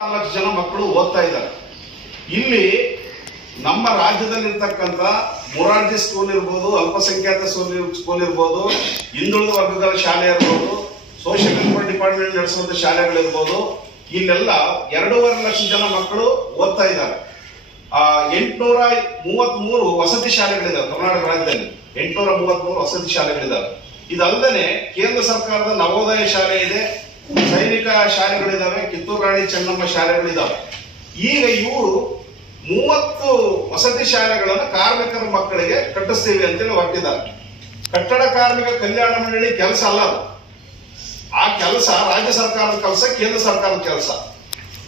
ನಾಲ್ಕು ಜನ ಮಕ್ಕಳು ಓದ್ತಾ ಇದ್ದಾರೆ. ಇಲ್ಲಿ ನಮ್ಮ ರಾಜ್ಯದಲ್ಲಿರ್ತಕ್ಕಂಥ ಮೊರಾರ್ಜಿ ಸ್ಕೂಲ್ ಇರ್ಬೋದು, ಅಲ್ಪಸಂಖ್ಯಾತ ಸ್ಕೂಲ್ ಸ್ಕೂಲ್ ಇರ್ಬೋದು, ಹಿಂದುಳಿದ ವರ್ಗಗಳ ಶಾಲೆ ಇರ್ಬೋದು ಸೋಷಿಯಲ್ ವೆಲ್ಫೇರ್ ಡಿಪಾರ್ಟ್ಮೆಂಟ್ ನಡೆಸುವಂತ ಶಾಲೆಗಳಿರ್ಬೋದು, ಇಲ್ಲೆಲ್ಲ ಎರಡೂವರೆ ಲಕ್ಷ ಜನ ಮಕ್ಕಳು ಓದ್ತಾ ಇದ್ದಾರೆ. ಆ, ಎಂಟುನೂರ ಮೂವತ್ತ್ ಮೂರು ವಸತಿ ಶಾಲೆಗಳಿದ್ದಾವೆ ಕರ್ನಾಟಕ ರಾಜ್ಯದಲ್ಲಿ. ಎಂಟುನೂರ ಮೂವತ್ತ್ ಮೂರು ವಸತಿ ಶಾಲೆಗಳಿದ್ದಾವೆ ಇದಲ್ಲದೆ ಕೇಂದ್ರ ಸರ್ಕಾರದ ನವೋದಯ ಶಾಲೆ ಇದೆ ಸೈನಿಕ ಶಾಲೆಗಳಿದಾವೆ, ಕಿತ್ತೂರು ರಾಣಿ ಚೆನ್ನಮ್ಮ ಶಾಲೆಗಳಿದಾವೆ. ಈಗ ಇವರು ಮೂವತ್ತು ವಸತಿ ಶಾಲೆಗಳನ್ನು ಕಾರ್ಮಿಕರ ಮಕ್ಕಳಿಗೆ ಕಟ್ಟಿಸ್ತೀವಿ ಅಂತೇಳಿ ಹೊರಟಿದ್ದಾರೆ. ಕಟ್ಟಡ ಕಾರ್ಮಿಕ ಕಲ್ಯಾಣ ಮಂಡಳಿ ಕೆಲಸ ಅಲ್ಲ ಅದು. ಆ ಕೆಲಸ ರಾಜ್ಯ ಸರ್ಕಾರದ ಕೆಲಸ, ಕೇಂದ್ರ ಸರ್ಕಾರದ ಕೆಲಸ.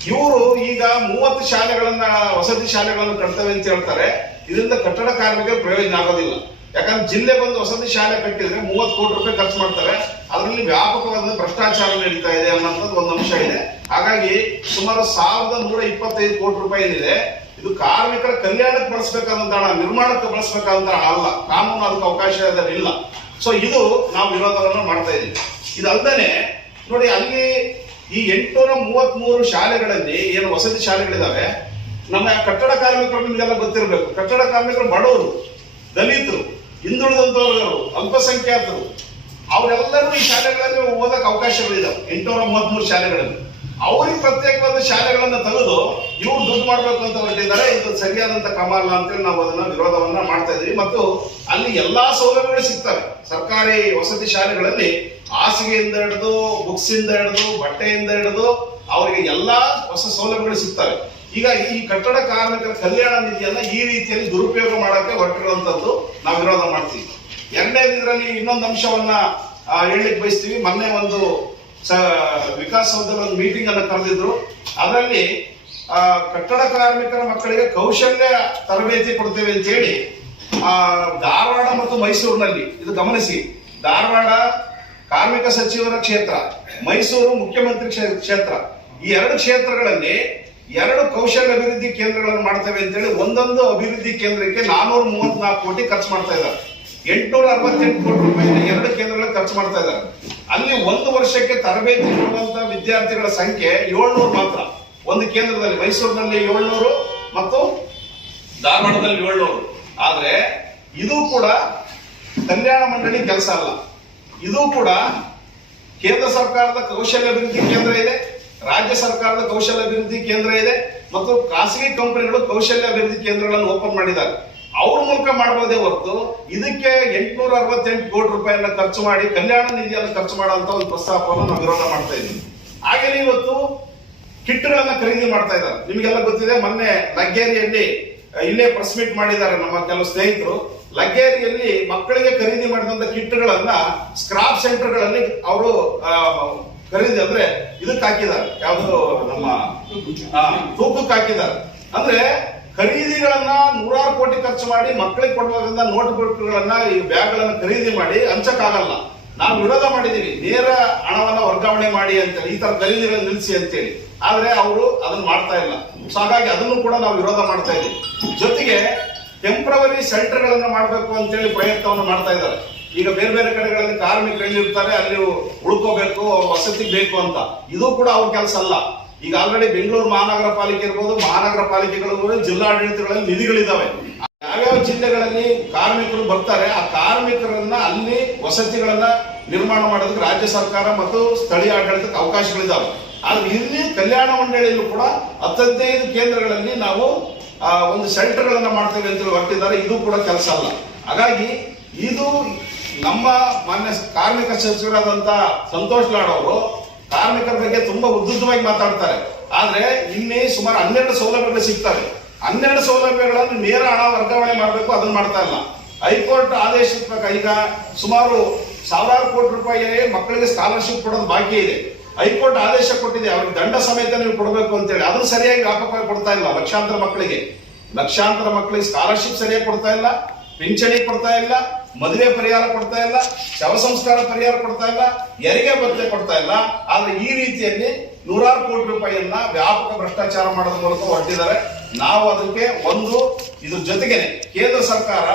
ಇವರು ಈಗ ಮೂವತ್ತು ಶಾಲೆಗಳನ್ನ, ವಸತಿ ಶಾಲೆಗಳನ್ನು ಕಟ್ತವೆ ಅಂತ ಹೇಳ್ತಾರೆ. ಇದರಿಂದ ಕಟ್ಟಡ ಕಾರ್ಮಿಕರ ಪ್ರಯೋಜನ ಆಗೋದಿಲ್ಲ. ಯಾಕಂದ್ರೆ ಜಿಲ್ಲೆ ಬಂದು ವಸತಿ ಶಾಲೆ ಕಟ್ಟಿದ್ರೆ ಮೂವತ್ತು ಕೋಟಿ ರೂಪಾಯಿ ಖರ್ಚು ಮಾಡ್ತಾರೆ. ಅದರಲ್ಲಿ ವ್ಯಾಪಕವಾದ ಭ್ರಷ್ಟಾಚಾರ ನಡೀತಾ ಇದೆ ಅನ್ನೋಂಥದ್ದು ಒಂದು ಅಂಶ ಇದೆ. ಹಾಗಾಗಿ ಸುಮಾರು ಸಾವಿರದ ನೂರ ಇಪ್ಪತ್ತೈದು ಕೋಟಿ ರೂಪಾಯಿ ಏನಿದೆ, ಇದು ಕಾರ್ಮಿಕರ ಕಲ್ಯಾಣಕ್ಕೆ ಬಳಸಬೇಕಾದಂತ ಹಣ, ನಿರ್ಮಾಣಕ್ಕೆ ಬಳಸಬೇಕಾದಂತ ಹಣ ಅಲ್ಲ. ಕಾನೂನು ಅದಕ್ಕೆ ಅವಕಾಶ ಇಲ್ಲ. ಸೊ ಇದು ನಾವು ವಿರೋಧವನ್ನು ಮಾಡ್ತಾ ಇದ್ದೀವಿ. ಇದಲ್ದೇನೆ, ನೋಡಿ, ಅಲ್ಲಿ ಈ ಎಂಟುನೂರ ಮೂವತ್ತ್ ಮೂರು ಶಾಲೆಗಳಲ್ಲಿ ಏನು ವಸತಿ ಶಾಲೆಗಳಿದಾವೆ, ನಮ್ಮ ಕಟ್ಟಡ ಕಾರ್ಮಿಕರು ನಿಮಗೆಲ್ಲ ಗೊತ್ತಿರಬೇಕು. ಕಟ್ಟಡ ಕಾರ್ಮಿಕರು ಬಡವರು, ದಲಿತರು. ಹಿಂದುಳಿದಂತ ವರ್ಗರು ಅಲ್ಪಸಂಖ್ಯಾತರು, ಅವರೆಲ್ಲರೂ ಈ ಶಾಲೆಗಳಲ್ಲಿ ಓದಕ್ಕೆ ಅವಕಾಶಗಳಿದಾವೆ. ಎಂಟುನೂರ ಮೂವತ್ತ್ಮೂರು ಶಾಲೆಗಳಲ್ಲಿ. ಅವ್ರಿಗೆ ಪ್ರತ್ಯೇಕವಾದ ಶಾಲೆಗಳನ್ನ ತೆಗೆದು ಇವ್ರು ದುಡ್ಡು ಮಾಡ್ಬೇಕು ಅಂತ ಹೊರಟಿದ್ದಾರೆ ಇದು ಸರಿಯಾದಂತ ಕ್ರಮ ಅಲ್ಲ ಅಂತೇಳಿ ನಾವು ಅದನ್ನ ವಿರೋಧವನ್ನ ಮಾಡ್ತಾ ಇದೀವಿ ಮತ್ತು ಅಲ್ಲಿ ಎಲ್ಲಾ ಸೌಲಭ್ಯಗಳು ಸಿಗ್ತವೆ. ಸರ್ಕಾರಿ ವಸತಿ ಶಾಲೆಗಳಲ್ಲಿ ಹಾಸಿಗೆಯಿಂದ ಹಿಡಿದು ಬುಕ್ಸ್ ಇಂದ ಹಿಡಿದು, ಬಟ್ಟೆಯಿಂದ ಹಿಡಿದು ಅವರಿಗೆ ಎಲ್ಲಾ ಹೊಸ ಸೌಲಭ್ಯಗಳು ಸಿಗ್ತವೆ. ಈಗ ಈ ಕಟ್ಟಡ ಕಾರ್ಮಿಕರ ಕಲ್ಯಾಣ ನಿಧಿಯನ್ನ ಈ ರೀತಿಯಲ್ಲಿ ದುರುಪಯೋಗ ಮಾಡಕ್ಕೆ ಹೊರಟಿರುವಂತದ್ದು ನಾವು ವಿರೋಧ ಮಾಡ್ತೀವಿ. ಎರಡನೇದು ಇದರಲ್ಲಿ ಇನ್ನೊಂದು ಅಂಶವನ್ನ ಹೇಳಲಿಕ್ಕೆ ಬಯಸ್ತೀವಿ. ಮೊನ್ನೆ ಒಂದು ವಿಕಾಸಸೌಧದಲ್ಲಿ ಒಂದು ಮೀಟಿಂಗ್ ಅನ್ನು ಕರೆದಿದ್ರು. ಅದರಲ್ಲಿ ಕಟ್ಟಡ ಕಾರ್ಮಿಕರ ಮಕ್ಕಳಿಗೆ ಕೌಶಲ್ಯ ತರಬೇತಿ ಕೊಡ್ತೇವೆ ಅಂತ ಹೇಳಿ ಧಾರವಾಡ ಮತ್ತು ಮೈಸೂರಿನಲ್ಲಿ, ಇದು ಗಮನಿಸಿ, ಧಾರವಾಡ ಕಾರ್ಮಿಕ ಸಚಿವರ ಕ್ಷೇತ್ರ, ಮೈಸೂರು ಮುಖ್ಯಮಂತ್ರಿ ಕ್ಷೇ- ಕ್ಷೇತ್ರ, ಈ ಎರಡು ಕ್ಷೇತ್ರಗಳಲ್ಲಿ ಎರಡು ಕೌಶಲ್ಯ ಅಭಿವೃದ್ಧಿ ಕೇಂದ್ರಗಳನ್ನು ಮಾಡ್ತೇವೆ ಅಂತೇಳಿ ಒಂದೊಂದು ಅಭಿವೃದ್ಧಿ ಕೇಂದ್ರಕ್ಕೆ ನಾನೂರ ಮೂವತ್ನಾಲ್ಕು ಕೋಟಿ ಖರ್ಚು ಮಾಡ್ತಾ ಇದ್ದಾರೆ. ಎಂಟುನೂರ ಅರವತ್ತೆಂಟು ಕೋಟಿ ರೂಪಾಯಿ ಎರಡು ಕೇಂದ್ರಗಳಿಗೆ ಖರ್ಚು ಮಾಡ್ತಾ ಇದ್ದಾರೆ. ಅಲ್ಲಿ ಒಂದು ವರ್ಷಕ್ಕೆ ತರಬೇತಿ ನೀಡುವಂತಹ ವಿದ್ಯಾರ್ಥಿಗಳ ಸಂಖ್ಯೆ ಏಳ್ನೂರು ಮಾತ್ರ. ಒಂದು ಕೇಂದ್ರದಲ್ಲಿ ಮೈಸೂರಿನಲ್ಲಿ ಏಳ್ನೂರು ಮತ್ತು ಧಾರವಾಡದಲ್ಲಿ ಏಳ್ನೂರು. ಆದ್ರೆ ಇದು ಕೂಡ ಕಲ್ಯಾಣ ಮಂಡಳಿ ಕೆಲಸ ಅಲ್ಲ. ಇದು ಕೂಡ ಕೇಂದ್ರ ಸರ್ಕಾರದ ಕೌಶಲ್ಯ ಅಭಿವೃದ್ಧಿ ಕೇಂದ್ರ ಇದೆ. ರಾಜ್ಯ ಸರ್ಕಾರದ ಕೌಶಲ್ಯ ಅಭಿವೃದ್ಧಿ ಕೇಂದ್ರ ಇದೆ ಮತ್ತು ಖಾಸಗಿ ಕಂಪನಿಗಳು ಕೌಶಲ್ಯ ಅಭಿವೃದ್ಧಿ ಕೇಂದ್ರಗಳನ್ನು ಓಪನ್ ಮಾಡಿದ್ದಾರೆ. ಅವ್ರ ಮೂಲಕ ಮಾಡಬಹುದೇ ಹೊರತು ಇದಕ್ಕೆ ಎಂಟುನೂರ ಅರವತ್ತೆಂಟು ಕೋಟಿ ರೂಪಾಯಿಯನ್ನ ಖರ್ಚು ಮಾಡಿ ಕಲ್ಯಾಣ ನಿಧಿಯನ್ನು ಖರ್ಚು ಮಾಡುವಂತ ಒಂದು ಪ್ರಸ್ತಾಪವನ್ನು ನಾವು ವಿರೋಧ ಮಾಡ್ತಾ ಇದ್ದೀವಿ. ಹಾಗೆಯೇ ಇವತ್ತು ಕಿಟ್ಗಳನ್ನ ಖರೀದಿ ಮಾಡ್ತಾ ಇದ್ದಾರೆ. ನಿಮಗೆಲ್ಲ ಗೊತ್ತಿದೆ, ಮೊನ್ನೆ ಲಗ್ಗೇರಿಯಲ್ಲಿ ಇಲ್ಲೇ ಪ್ರೆಸ್ ಮೀಟ್ ಮಾಡಿದ್ದಾರೆ ನಮ್ಮ ಕೆಲವು ಸ್ನೇಹಿತರು. ಲಗ್ಗೇರಿಯಲ್ಲಿ ಮಕ್ಕಳಿಗೆ ಖರೀದಿ ಮಾಡಿದಂತ ಕಿಟ್ಗಳನ್ನ ಸ್ಕ್ರಾಪ್ ಸೆಂಟರ್ಗಳಲ್ಲಿ ಅವರು ಖರೀದಿ ಅಂದ್ರೆ ಇದಕ್ಕೆ ಹಾಕಿದ್ದಾರೆ. ಯಾವುದು ನಮ್ಮ ತೂಕಕ್ಕೆ ಹಾಕಿದ್ದಾರೆ. ಅಂದ್ರೆ ಖರೀದಿಗಳನ್ನ ನೂರಾರು ಕೋಟಿ ಖರ್ಚು ಮಾಡಿ ಮಕ್ಕಳಿಗೆ ಕೊಡುವಾಗ ನೋಟ್ ಬುಕ್ಗಳನ್ನ ಈ ಬ್ಯಾಗ್ಗಳನ್ನ ಖರೀದಿ ಮಾಡಿ ಹಂಚಕ್ಕಾಗಲ್ಲ. ನಾವು ವಿರೋಧ ಮಾಡಿದೀವಿ ನೇರ ಹಣವನ್ನ ವರ್ಗಾವಣೆ ಮಾಡಿ ಅಂತೇಳಿ, ಈ ತರ ಖರೀದಿಗಳನ್ನ ನಿಲ್ಲಿಸಿ ಅಂತೇಳಿ. ಆದ್ರೆ ಅವರು ಅದನ್ನ ಮಾಡ್ತಾ ಇಲ್ಲ. ಸೊ ಹಾಗಾಗಿ ಅದನ್ನು ಕೂಡ ನಾವು ವಿರೋಧ ಮಾಡ್ತಾ ಇದ್ದೀವಿ. ಜೊತೆಗೆ ಟೆಂಪ್ರವರಿ ಶೆಲ್ಟರ್ಗಳನ್ನ ಮಾಡಬೇಕು ಅಂತೇಳಿ ಪ್ರಯತ್ನವನ್ನು ಮಾಡ್ತಾ ಇದ್ದಾರೆ. ಈಗ ಬೇರೆ ಬೇರೆ ಕಡೆಗಳಲ್ಲಿ ಕಾರ್ಮಿಕರು ಎಲ್ಲಿರ್ತಾರೆ ಅಲ್ಲಿ ಉಳ್ಕೋಬೇಕು, ಅವ್ರ ವಸತಿ ಬೇಕು ಅಂತ. ಇದು ಕೂಡ ಅವ್ರ ಕೆಲಸ ಅಲ್ಲ. ಈಗ ಆಲ್ರೆಡಿ ಬೆಂಗಳೂರು ಮಹಾನಗರ ಪಾಲಿಕೆ ಇರ್ಬೋದು, ಮಹಾನಗರ ಪಾಲಿಕೆಗಳು ಜಿಲ್ಲಾಡಳಿತಗಳಲ್ಲಿ ನಿಧಿಗಳಿದಾವೆ. ಯಾವ್ಯಾವ ಜಿಲ್ಲೆಗಳಲ್ಲಿ ಕಾರ್ಮಿಕರು ಬರ್ತಾರೆ, ಆ ಕಾರ್ಮಿಕರನ್ನ ಅಲ್ಲಿ ವಸತಿಗಳನ್ನ ನಿರ್ಮಾಣ ಮಾಡೋದಕ್ಕೆ ರಾಜ್ಯ ಸರ್ಕಾರ ಮತ್ತು ಸ್ಥಳೀಯ ಆಡಳಿತಕ್ಕೆ ಅವಕಾಶಗಳಿದಾವೆ. ಆದ್ರೆ ಇಲ್ಲಿ ಕಲ್ಯಾಣ ಮಂಡಳಿಯಲ್ಲೂ ಕೂಡ ಹತ್ತದೈದು ಕೇಂದ್ರಗಳಲ್ಲಿ ನಾವು ಒಂದು ಸೆಂಟರ್ಗಳನ್ನ ಮಾಡ್ತೇವೆ ಅಂತ ಹೊರಟಿದ್ದಾರೆ. ಇದು ಕೂಡ ಕೆಲಸ ಅಲ್ಲ. ಹಾಗಾಗಿ ಇದು ನಮ್ಮ ಮಾನ್ಯ ಕಾರ್ಮಿಕ ಸಚಿವರಾದಂತ ಸಂತೋಷ್ ಲಾಡ್ ಅವರು ಕಾರ್ಮಿಕರ ಬಗ್ಗೆ ತುಂಬಾ ಉದ್ದುದ್ದವಾಗಿ ಮಾತಾಡ್ತಾರೆ. ಆದ್ರೆ ಇಲ್ಲಿ ಸುಮಾರು ಹನ್ನೆರಡು ಸೌಲಭ್ಯಗಳು ಸಿಗ್ತವೆ. ಹನ್ನೆರಡು ಸೌಲಭ್ಯಗಳನ್ನು ನೇರ ಹಣ ವರ್ಗಾವಣೆ ಮಾಡಬೇಕು, ಅದನ್ನ ಮಾಡ್ತಾ ಇಲ್ಲ. ಹೈಕೋರ್ಟ್ ಆದೇಶದ ಪ್ರಕಾರ ಈಗ ಸುಮಾರು ಸಾವಿರಾರು ಕೋಟಿ ರೂಪಾಯಿ ಮಕ್ಕಳಿಗೆ ಸ್ಕಾಲರ್ಶಿಪ್ ಕೊಡೋದು ಬಾಕಿ ಇದೆ. ಹೈಕೋರ್ಟ್ ಆದೇಶ ಕೊಟ್ಟಿದೆ, ಅವ್ರಿಗೆ ದಂಡ ಸಮೇತ ನೀವು ಕೊಡಬೇಕು ಅಂತೇಳಿ. ಅದನ್ನು ಸರಿಯಾಗಿ ವ್ಯಾಪಕವಾಗಿ ಕೊಡ್ತಾ ಇಲ್ಲ ಲಕ್ಷಾಂತರ ಮಕ್ಕಳಿಗೆ. ಲಕ್ಷಾಂತರ ಮಕ್ಕಳಿಗೆ ಸ್ಕಾಲರ್ಶಿಪ್ ಸರಿಯಾಗಿ ಕೊಡ್ತಾ ಇಲ್ಲ, ಪಿಂಚಣಿ ಕೊಡ್ತಾ ಇಲ್ಲ. ಮದುವೆ ಪರಿಹಾರ ಕೊಡ್ತಾ ಇಲ್ಲ, ಶವ ಸಂಸ್ಕಾರ ಪರಿಹಾರ ಕೊಡ್ತಾ ಇಲ್ಲ, ಹೆರಿಗೆ ಭತ್ತೆ ಕೊಡ್ತಾ ಇಲ್ಲ. ಆದ್ರೆ ಈ ರೀತಿಯಲ್ಲಿ ನೂರಾರು ಕೋಟಿ ರೂಪಾಯಿಯನ್ನ ವ್ಯಾಪಕ ಭ್ರಷ್ಟಾಚಾರ ಮಾಡೋದ್ರ ಮೂಲಕ ಹೊರಟಿದ್ದಾರೆ. ನಾವು ಅದಕ್ಕೆ ಒಂದು, ಇದ್ರ ಜೊತೆಗೆ ಕೇಂದ್ರ ಸರ್ಕಾರ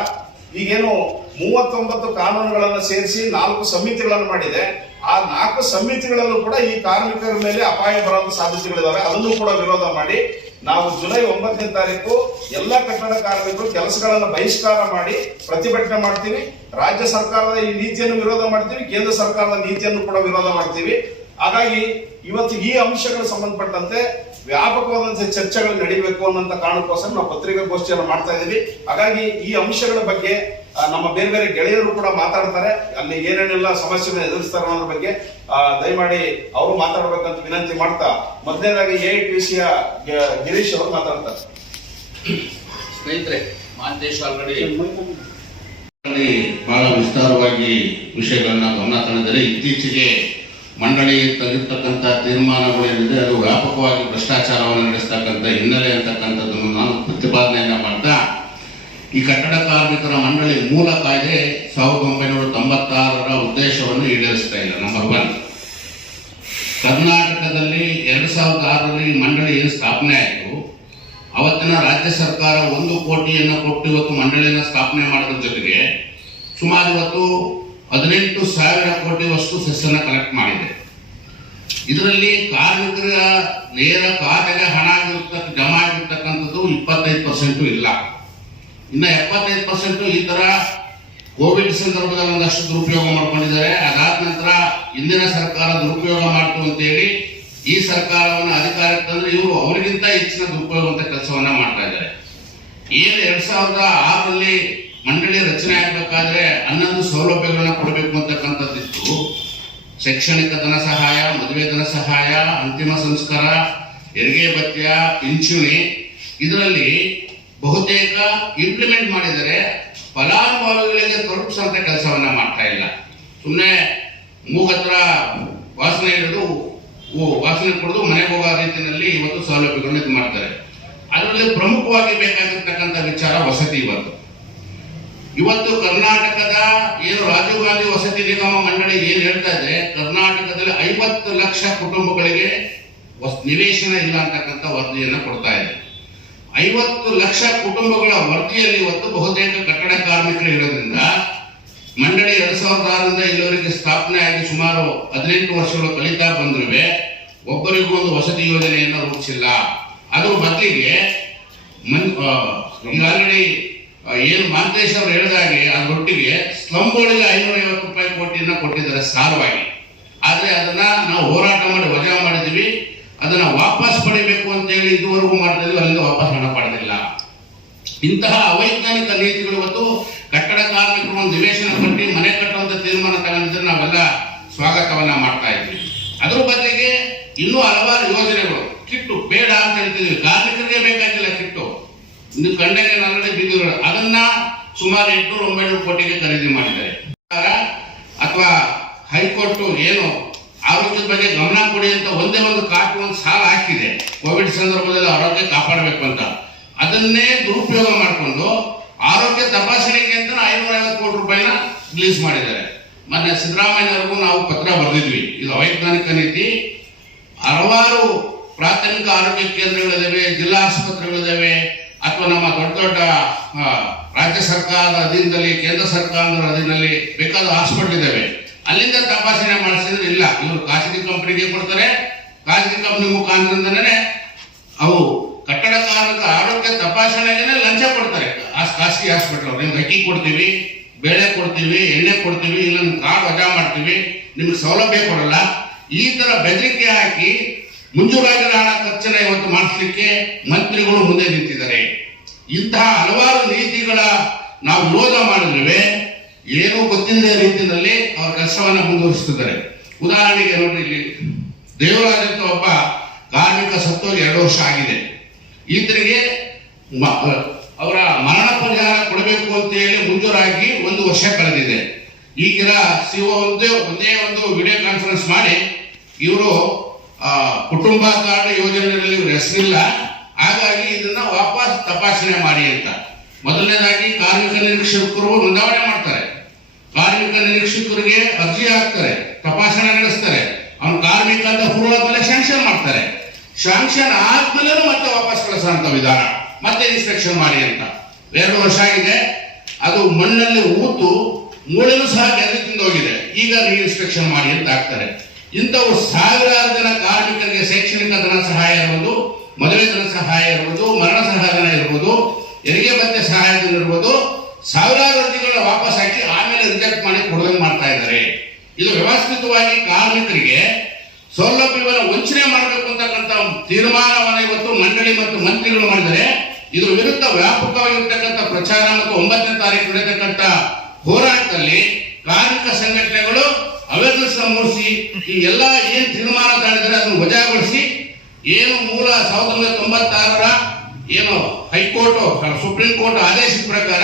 ಈಗೇನು ಮೂವತ್ತೊಂಬತ್ತು ಕಾನೂನುಗಳನ್ನು ಸೇರಿಸಿ ನಾಲ್ಕು ಸಮಿತಿಗಳನ್ನು ಮಾಡಿದೆ. ಆ ನಾಲ್ಕು ಸಮಿತಿಗಳಲ್ಲೂ ಕೂಡ ಈ ಕಾರ್ಮಿಕರ ಮೇಲೆ ಅಪಾಯ ಬರುವಂತ ಸಾಧ್ಯತೆಗಳಿದ್ದಾವೆ ಅದನ್ನು ಕೂಡ ವಿರೋಧ ಮಾಡಿ ನಾವು ಜುಲೈ ಒಂಬತ್ತನೇ ತಾರೀಕು ಎಲ್ಲ ಕಟ್ಟಡ ಕಾರ್ಮಿಕರು ಕೆಲಸಗಳನ್ನು ಬಹಿಷ್ಕಾರ ಮಾಡಿ ಪ್ರತಿಭಟನೆ ಮಾಡ್ತೀವಿ. ರಾಜ್ಯ ಸರ್ಕಾರದ ಈ ನೀತಿಯನ್ನು ವಿರೋಧ ಮಾಡ್ತೀವಿ, ಕೇಂದ್ರ ಸರ್ಕಾರದ ನೀತಿಯನ್ನು ಕೂಡ ವಿರೋಧ ಮಾಡ್ತೀವಿ. ಹಾಗಾಗಿ ಇವತ್ತು ಈ ಅಂಶಗಳು ಸಂಬಂಧಪಟ್ಟಂತೆ ವ್ಯಾಪಕವಾದಂತಹ ಚರ್ಚೆಗಳು ನಡೀಬೇಕು ಅನ್ನೋಂಥ ಕಾರಣಕ್ಕೋಸ್ಕರ ನಾವು ಪತ್ರಿಕಾಗೋಷ್ಠಿಯನ್ನು ಮಾಡ್ತಾ ಇದ್ದೀವಿ. ಹಾಗಾಗಿ ಈ ಅಂಶಗಳ ಬಗ್ಗೆ ನಮ್ಮ ಬೇರೆ ಬೇರೆ ಗೆಳೆಯರು ಕೂಡ ಮಾತಾಡ್ತಾರೆ. ಅಲ್ಲಿ ಏನೇನೆಲ್ಲ ಸಮಸ್ಯೆಗಳನ್ನ ಎದುರಿಸ್ತಾರೆ ಅನ್ನೋದ್ರ ಬಗ್ಗೆ ಆ, ದಯಮಾಡಿ ಅವರು ಮಾತಾಡ್ಬೇಕಂತ ವಿನಂತಿ ಮಾಡ್ತಾ ಮೊದಲನೇದಾಗಿ ಎ ಟಿ ಸಿಯ ಗಿರೀಶ್ ಅವರು ಮಾತಾಡ್ತಾರೆ. ಸ್ನೇಹಿತರೆ ಮಾಂತೇಶ್ ಆಲ್ರೆಡಿ ಬಹಳ ವಿಸ್ತಾರವಾಗಿ ವಿಷಯಗಳನ್ನ ಗಮನ ತಳೆದರೆ ಇತ್ತೀಚೆಗೆ ಮಂಡಳಿ ತೆಗೆರ್ತಕ್ಕಂಥ ತೀರ್ಮಾನಗಳೇನಿದೆ ಅದು ವ್ಯಾಪಕವಾಗಿ ಭ್ರಷ್ಟಾಚಾರವನ್ನು ನಡೆಸ್ತಕ್ಕಂಥ ಹಿನ್ನೆಲೆ ಅಂತಕ್ಕಂಥದ್ದನ್ನು ನಾನು ಪ್ರತಿಪಾದನೆಯನ್ನ ಮಾಡ್ತಾ ಈ ಕಟ್ಟಡ ಕಾರ್ಮಿಕರ ಮಂಡಳಿ ಮೂಲ ಕಾಯ್ದೆ ಸಾವಿರದ ಒಂಬೈನೂರ ತೊಂಬತ್ತಾರರ ಉದ್ದೇಶವನ್ನು ಈಡೇರಿಸ್ತಾ ಇಲ್ಲ ನಂಬರ್ ಒನ್ ಕರ್ನಾಟಕದಲ್ಲಿ ಎರಡು ಸಾವಿರದ ಆರರಲ್ಲಿ ಮಂಡಳಿ ಸ್ಥಾಪನೆ ಆಯಿತು. ಅವತ್ತಿನ ರಾಜ್ಯ ಸರ್ಕಾರ ಒಂದು ಕೋಟಿಯನ್ನು ಕೊಟ್ಟು ಇವತ್ತು ಮಂಡಳಿಯನ್ನು ಸ್ಥಾಪನೆ ಮಾಡೋದ್ರ ಜೊತೆಗೆ ಸುಮಾರು ಇವತ್ತು ಹದಿನೆಂಟು ಸಾವಿರ ಕೋಟಿ ವಸ್ತು ಸೆಸ್ಸನ್ನು ಕಲೆಕ್ಟ್ ಮಾಡಿದೆ. ಇದರಲ್ಲಿ ಕಾರ್ಮಿಕರ ನೇರ ಖಾತೆಗೆ ಹಣ ಆಗಿರ್ತಕ್ಕ, ಜಮಾ ಆಗಿರ್ತಕ್ಕಂಥದ್ದು ಇಪ್ಪತ್ತೈದು ಪರ್ಸೆಂಟು ಇಲ್ಲ. ಇನ್ನು ಎಪ್ಪತ್ತೈದು ಪರ್ಸೆಂಟು ಈ ತರ ಕೋವಿಡ್ ಸಂದರ್ಭದಲ್ಲಿ ಒಂದಷ್ಟು ದುರುಪಯೋಗ ಮಾಡ್ಕೊಂಡಿದ್ದಾರೆ. ಅದಾದ ನಂತರ ಇಂದಿನ ಸರ್ಕಾರ ದುರುಪಯೋಗ ಮಾಡ್ತು ಅಂತೇಳಿ ಈ ಸರ್ಕಾರವನ್ನು ಅಧಿಕಾರಕ್ಕೆ ತಂದ್ರೆ ಇವರು ಅವರಿಗಿಂತ ಹೆಚ್ಚಿನ ದುರುಪಯೋಗ ಅಂತ ಕೆಲಸವನ್ನ ಮಾಡ್ತಾ ಇದ್ದಾರೆ. ಏನು ಎರಡ್ ಸಾವಿರದ ಆರರಲ್ಲಿ ಮಂಡಳಿ ರಚನೆ ಆಗಬೇಕಾದ್ರೆ ಹನ್ನೊಂದು ಸೌಲಭ್ಯಗಳನ್ನ ಕೊಡಬೇಕು ಅಂತಕ್ಕಂಥದ್ದಿತ್ತು. ಶೈಕ್ಷಣಿಕ ಧನ ಸಹಾಯ, ಮದುವೆ ಧನ ಸಹಾಯ, ಅಂತಿಮ ಸಂಸ್ಕಾರ, ಹೆರಿಗೆ ಭತ್ಯ, ಪಿಂಚಣಿ. ಇದರಲ್ಲಿ ಬಹುತೇಕ ಇಂಪ್ಲಿಮೆಂಟ್ ಮಾಡಿದರೆ ಫಲಾನುಭವಿಗಳಿಗೆ ತಲುಪಿಸುವಂತ ಕೆಲಸವನ್ನ ಮಾಡ್ತಾ ಇಲ್ಲ. ಸುಮ್ಮನೆ ಮೂಗತ್ರ ವಾಸನೆ ಹಿಡಿದು ವಾಸನೆ ಕೊಡೋದು ಮನೆಗೆ ಹೋಗೋ ರೀತಿಯಲ್ಲಿ ಇವತ್ತು ಸೌಲಭ್ಯಗಳನ್ನ ಇದು ಮಾಡ್ತಾರೆ. ಅದರಲ್ಲಿ ಪ್ರಮುಖವಾಗಿ ಬೇಕಾಗಿರ್ತಕ್ಕಂಥ ವಿಚಾರ ವಸತಿ ಇವತ್ತು. ಇವತ್ತು ಕರ್ನಾಟಕದ ಏನು ರಾಜೀವ್ ಗಾಂಧಿ ವಸತಿ ನಿಗಮ ಮಂಡಳಿ ಏನು ಹೇಳ್ತಾ ಇದೆ, ಕರ್ನಾಟಕದಲ್ಲಿ ಐವತ್ತು ಲಕ್ಷ ಕುಟುಂಬಗಳಿಗೆ ನಿವೇಶನ ಇಲ್ಲ ಅಂತಕ್ಕಂಥ ವರದಿಯನ್ನು ಕೊಡ್ತಾ ಇದೆ. ಐವತ್ತು ಲಕ್ಷ ಕುಟುಂಬಗಳ ವರ್ತಿಯಲ್ಲಿ ಇವತ್ತು ಬಹುತೇಕ ಕಟ್ಟಡ ಕಾರ್ಮಿಕರು ಇರೋದ್ರಿಂದ ಮಂಡಳಿ ಎರಡ್ ಸಾವಿರದ ಆರರಿಂದ ಇಲ್ಲಿವರೆಗೆ ಸ್ಥಾಪನೆ ಆಗಿ ಸುಮಾರು ಹದಿನೆಂಟು ವರ್ಷಗಳು ಕಲಿತಾ ಬಂದ್ರೆ ಒಬ್ಬರಿಗೂ ಒಂದು ವಸತಿ ಯೋಜನೆಯನ್ನು ರೂಪಿಸಿಲ್ಲ. ಅದ್ರ ಬದಲಿಗೆ ಮನ್ ಆಲ್ರೆಡಿ ಏನು ಮಾಂತೇಶ್ ಅವರು ಹೇಳಿದಾಗೆ ಅದರೊಟ್ಟಿಗೆ ಸ್ಲಂಗಳಿಗೆ ಐನೂರ ಐವತ್ತು ರೂಪಾಯಿ ಕೋಟಿಯನ್ನ ಕೊಟ್ಟಿದ್ದಾರೆ ಸಾಲವಾಗಿ ಆದರೆ ಅದನ್ನ ನಾವು ಹೋರಾಟ ಮಾಡಿ ವಜಾ ಮಾಡಿದ್ವಿ ಅದನ್ನ ವಾಪಸ್ ಪಡಿಬೇಕು ಅಂತ ಹೇಳಿ ಇದುವರೆಗೂ ಮಾಡಿದ್ರು ಅಲ್ಲಿಂದ ವಾಪಸ್ ಹಣ ಪಡೆದಿಲ್ಲ. ಇಂತಹ ಅವೈಜ್ಞಾನಿಕ ನೀತಿಗಳು ಇವತ್ತು ಕಟ್ಟಡ ಕಾರ್ಮಿಕರು ನಿವೇಶನ ಕಟ್ಟಿ ಮನೆ ಕಟ್ಟುವಂತ ತೀರ್ಮಾನ ತಗೊಂಡಿದ್ರೆ ನಾವೆಲ್ಲ ಸ್ವಾಗತವನ್ನ ಮಾಡ್ತಾ ಇದ್ವಿ. ಅದ್ರ ಬದಲಿಗೆ ಇನ್ನೂ ಹಲವಾರು ಯೋಜನೆಗಳು. ಕಿಟ್ಟು, ಬೇಡ ಅಂತ ಹೇಳ್ತಿದ್ವಿ ಕಾರ್ಮಿಕರಿಗೆ ಬೇಕಾಗಿಲ್ಲ ಕಿಟ್ಟು. ಇನ್ನು ಕಂಡಂಗೆ ಆಲ್ರೆಡಿ ಬಿದ್ದಿರೋ ಅದನ್ನ ಸುಮಾರು ಎಂಟುನೂರ ಒಂಬೈನೂರು ಕೋಟಿಗೆ ಖರೀದಿ ಮಾಡಿದ್ದಾರೆ. ಅಥವಾ ಹೈಕೋರ್ಟ್ ಏನು ಆರೋಗ್ಯದ ಬಗ್ಗೆ ಗಮನ ಕೊಡಿ ಅಂತ ಒಂದೇ ಒಂದು ಕಾಟು ಒಂದು ಸಾಲ ಹಾಕಿದೆ. ಕೋವಿಡ್ ಸಂದರ್ಭದಲ್ಲಿ ಆರೋಗ್ಯ ಕಾಪಾಡಬೇಕು ಅಂತ. ಅದನ್ನೇ ದುರುಪಯೋಗ ಮಾಡಿಕೊಂಡು ಆರೋಗ್ಯ ತಪಾಸಣೆಗೆ ಅಂತ ಐನೂರ ಐವತ್ತು ಕೋಟಿ ರೂಪಾಯಿನ ರಿಲೀಸ್ ಮಾಡಿದ್ದಾರೆ. ಮೊನ್ನೆ ಸಿದ್ದರಾಮಯ್ಯವ್ರಿಗೂ ನಾವು ಪತ್ರ ಬರೆದಿದ್ವಿ. ಇದು ಅವೈಜ್ಞಾನಿಕ ನೀತಿ. ಹಲವಾರು ಪ್ರಾಥಮಿಕ ಆರೋಗ್ಯ ಕೇಂದ್ರಗಳಿದ್ದಾವೆ ಜಿಲ್ಲಾ ಆಸ್ಪತ್ರೆಗಳಿದ್ದಾವೆ ಅಥವಾ ನಮ್ಮ ದೊಡ್ಡ ದೊಡ್ಡ ರಾಜ್ಯ ಸರ್ಕಾರದ ಅಧೀನದಲ್ಲಿ, ಕೇಂದ್ರ ಸರ್ಕಾರದ ಅಧೀನದಲ್ಲಿ ಬೇಕಾದ ಹಾಸ್ಪಿಟಲ್ ಇದಾವೆ. ಅಲ್ಲಿಂದ ತಪಾಸಣೆ ಮಾಡಿಸಿದ್ರೆ ಇಲ್ಲ. ಇವರು ಖಾಸಗಿ ಕಂಪನಿಗೆ ಕೊಡ್ತಾರೆ. ಖಾಸಗಿ ಕಂಪನಿ ಮುಖಾಂತರದಿಂದನೇ ಅವು ಕಟ್ಟಡ ಕಾರ್ಮಿಕ ಆರೋಗ್ಯ ತಪಾಸಣೆಗೆ ಲಂಚ ಕೊಡ್ತಾರೆ. ಖಾಸಗಿ ಹಾಸ್ಪಿಟಲ್ ನಿಮ್ಗೆ ಅಕ್ಕಿ ಕೊಡ್ತೀವಿ, ಬೇಳೆ ಕೊಡ್ತೀವಿ, ಎಣ್ಣೆ ಕೊಡ್ತೀವಿ, ಇಲ್ಲ ನಿಮ್ಗೆ ಕಾರ್ಡ್ ವಜಾ ಮಾಡ್ತೀವಿ, ನಿಮ್ಗೆ ಸೌಲಭ್ಯ ಕೊಡಲ್ಲ. ಈ ತರ ಬೆದರಿಕೆ ಹಾಕಿ ಮುಂಜೂರಾಗಿರ ಹಣ ಖರ್ಚನ್ನ ಇವತ್ತು ಮಾಡಿಸ್ಲಿಕ್ಕೆ ಮಂತ್ರಿಗಳು ಮುಂದೆ ನಿಂತಿದ್ದಾರೆ. ಇಂತಹ ಹಲವಾರು ನೀತಿಗಳ ನಾವು ವಿರೋಧ ಮಾಡಿದ್ರೆ ಏನೂ ಗೊತ್ತಿಲ್ಲದ ರೀತಿಯಲ್ಲಿ ಅವ್ರ ಕೆಲಸವನ್ನ ಮುಂದುವರಿಸುತ್ತಿದ್ದಾರೆ ಉದಾಹರಣೆಗೆ ನೋಡ್ರಿ ಇಲ್ಲಿ, ದೇವರಾಜಂತ ಒಬ್ಬ ಕಾರ್ಮಿಕ ಸತ್ತೋಗಿ ಎರಡು ವರ್ಷ ಆಗಿದೆ. ಈತನಿಗೆ ಅವರ ಮರಣ ಪರಿಹಾರ ಕೊಡಬೇಕು ಅಂತ ಹೇಳಿ ಮುಂಜೂರಾಗಿ ಒಂದು ವರ್ಷ ಕಳೆದಿದೆ. ಈಗಿನ ಸಿಒ ಒಂದೇ ಒಂದೇ ಒಂದು ವಿಡಿಯೋ ಕಾನ್ಫರೆನ್ಸ್ ಮಾಡಿ, ಇವರು ಕುಟುಂಬ ಕಾರ್ಡ್ ಯೋಜನೆಯಲ್ಲಿ ಇವರು ಹೆಸರಿಲ್ಲ. ಹಾಗಾಗಿ ಇದನ್ನ ವಾಪಸ್ ತಪಾಸಣೆ ಮಾಡಿ ಅಂತ. ಮೊದಲನೇದಾಗಿ ಕಾರ್ಮಿಕ ನಿರೀಕ್ಷಕರು ನೋಂದಾವಣೆ ಮಾಡ್ತಾರೆ. ಕಾರ್ಮಿಕ ನಿರೀಕ್ಷಕರಿಗೆ ಅರ್ಜಿ ಹಾಕ್ತಾರೆ, ತಪಾಸಣೆ ನಡೆಸ್ತಾರೆ. ಅವ್ನು ಕಾರ್ಮಿಕ ಅಂತ ಮೇಲೆ ಶಾಂಕ್ಷನ್ ಮಾಡ್ತಾರೆ. ಶಾಂಕ್ಷನ್ ಆದ್ಮೇಲೆ ಮತ್ತೆ ವಾಪಸ್ ಕಳಿಸುವಂತ ವಿಧಾನ. ಮತ್ತೆ ಇನ್ಸ್ಪೆಕ್ಷನ್ ಮಾಡಿ ಅಂತ. ಎರಡು ವರ್ಷ ಆಗಿದೆ. ಅದು ಮಣ್ಣಲ್ಲಿ ಊತು ಮೂಳೆನೂ ಸಹ ಗೆರೆ ತಿಂದೋಗಿದೆ ಈಗ ರೀಇನ್ಸ್ಟ್ರಕ್ಷನ್ ಮಾಡಿ ಅಂತ ಆಗ್ತಾರೆ ಇಂಥವು ಸಾವಿರಾರು ಜನ ಕಾರ್ಮಿಕರಿಗೆ ಶೈಕ್ಷಣಿಕ ಧನ ಸಹಾಯ ಇರ್ಬೋದು, ಮದುವೆ ಧನ ಸಹಾಯ ಇರ್ಬೋದು, ಮರಣ ಸಹಾಯಧನ ಇರ್ಬೋದು, ಹೆರಿಗೆ ಮತ್ತೆ ಸಹಾಯಧನ ಇರ್ಬೋದು, ಸಾವಿರಾರು ಅರ್ಜಿಗಳನ್ನ ವಾಪಸ್ ಹಾಕಿ ರಿಜೆಕ್ಟ್ ಮಾಡಿ ಕೊಡದಂಗೆ ಮಾಡ್ತಾ ಇದ್ದಾರೆ. ಇದು ವ್ಯವಸ್ಥಿತವಾಗಿ ಕಾರ್ಮಿಕರಿಗೆ ಸೌಲಭ್ಯವನ್ನು ವಂಚನೆ ಮಾಡಬೇಕು ಅಂತಕ್ಕಂಥ ತೀರ್ಮಾನವನ್ನು ಇವತ್ತು ಮಂಡಳಿ ಮತ್ತು ಮಂತ್ರಿಗಳು ಮಾಡಿದರೆ ಇದರ ವಿರುದ್ಧ ವ್ಯಾಪಕವಾಗಿರ್ತಕ್ಕಂಥ ಪ್ರಚಾರ ಮತ್ತು ಒಂಬತ್ತನೇ ತಾರೀಕು ನಡೆಯತಕ್ಕಂಥ ಹೋರಾಟದಲ್ಲಿ ಕಾರ್ಮಿಕ ಸಂಘಟನೆಗಳು ಅವೇರ್ನೆಸ್ ಮೂಡಿಸಿ ಈ ಎಲ್ಲ ಏನು ತೀರ್ಮಾನ ತಗೊಂಡಿದ್ದಾರೆ ಅದನ್ನು ವಜಾಗೊಳಿಸಿ, ಏನು ಮೂಲ ಸಾವಿರದ ಒಂಬೈನೂರ ತೊಂಬತ್ತಾರರ, ಏನು ಹೈಕೋರ್ಟ್, ಸುಪ್ರೀಂ ಕೋರ್ಟ್ ಆದೇಶದ ಪ್ರಕಾರ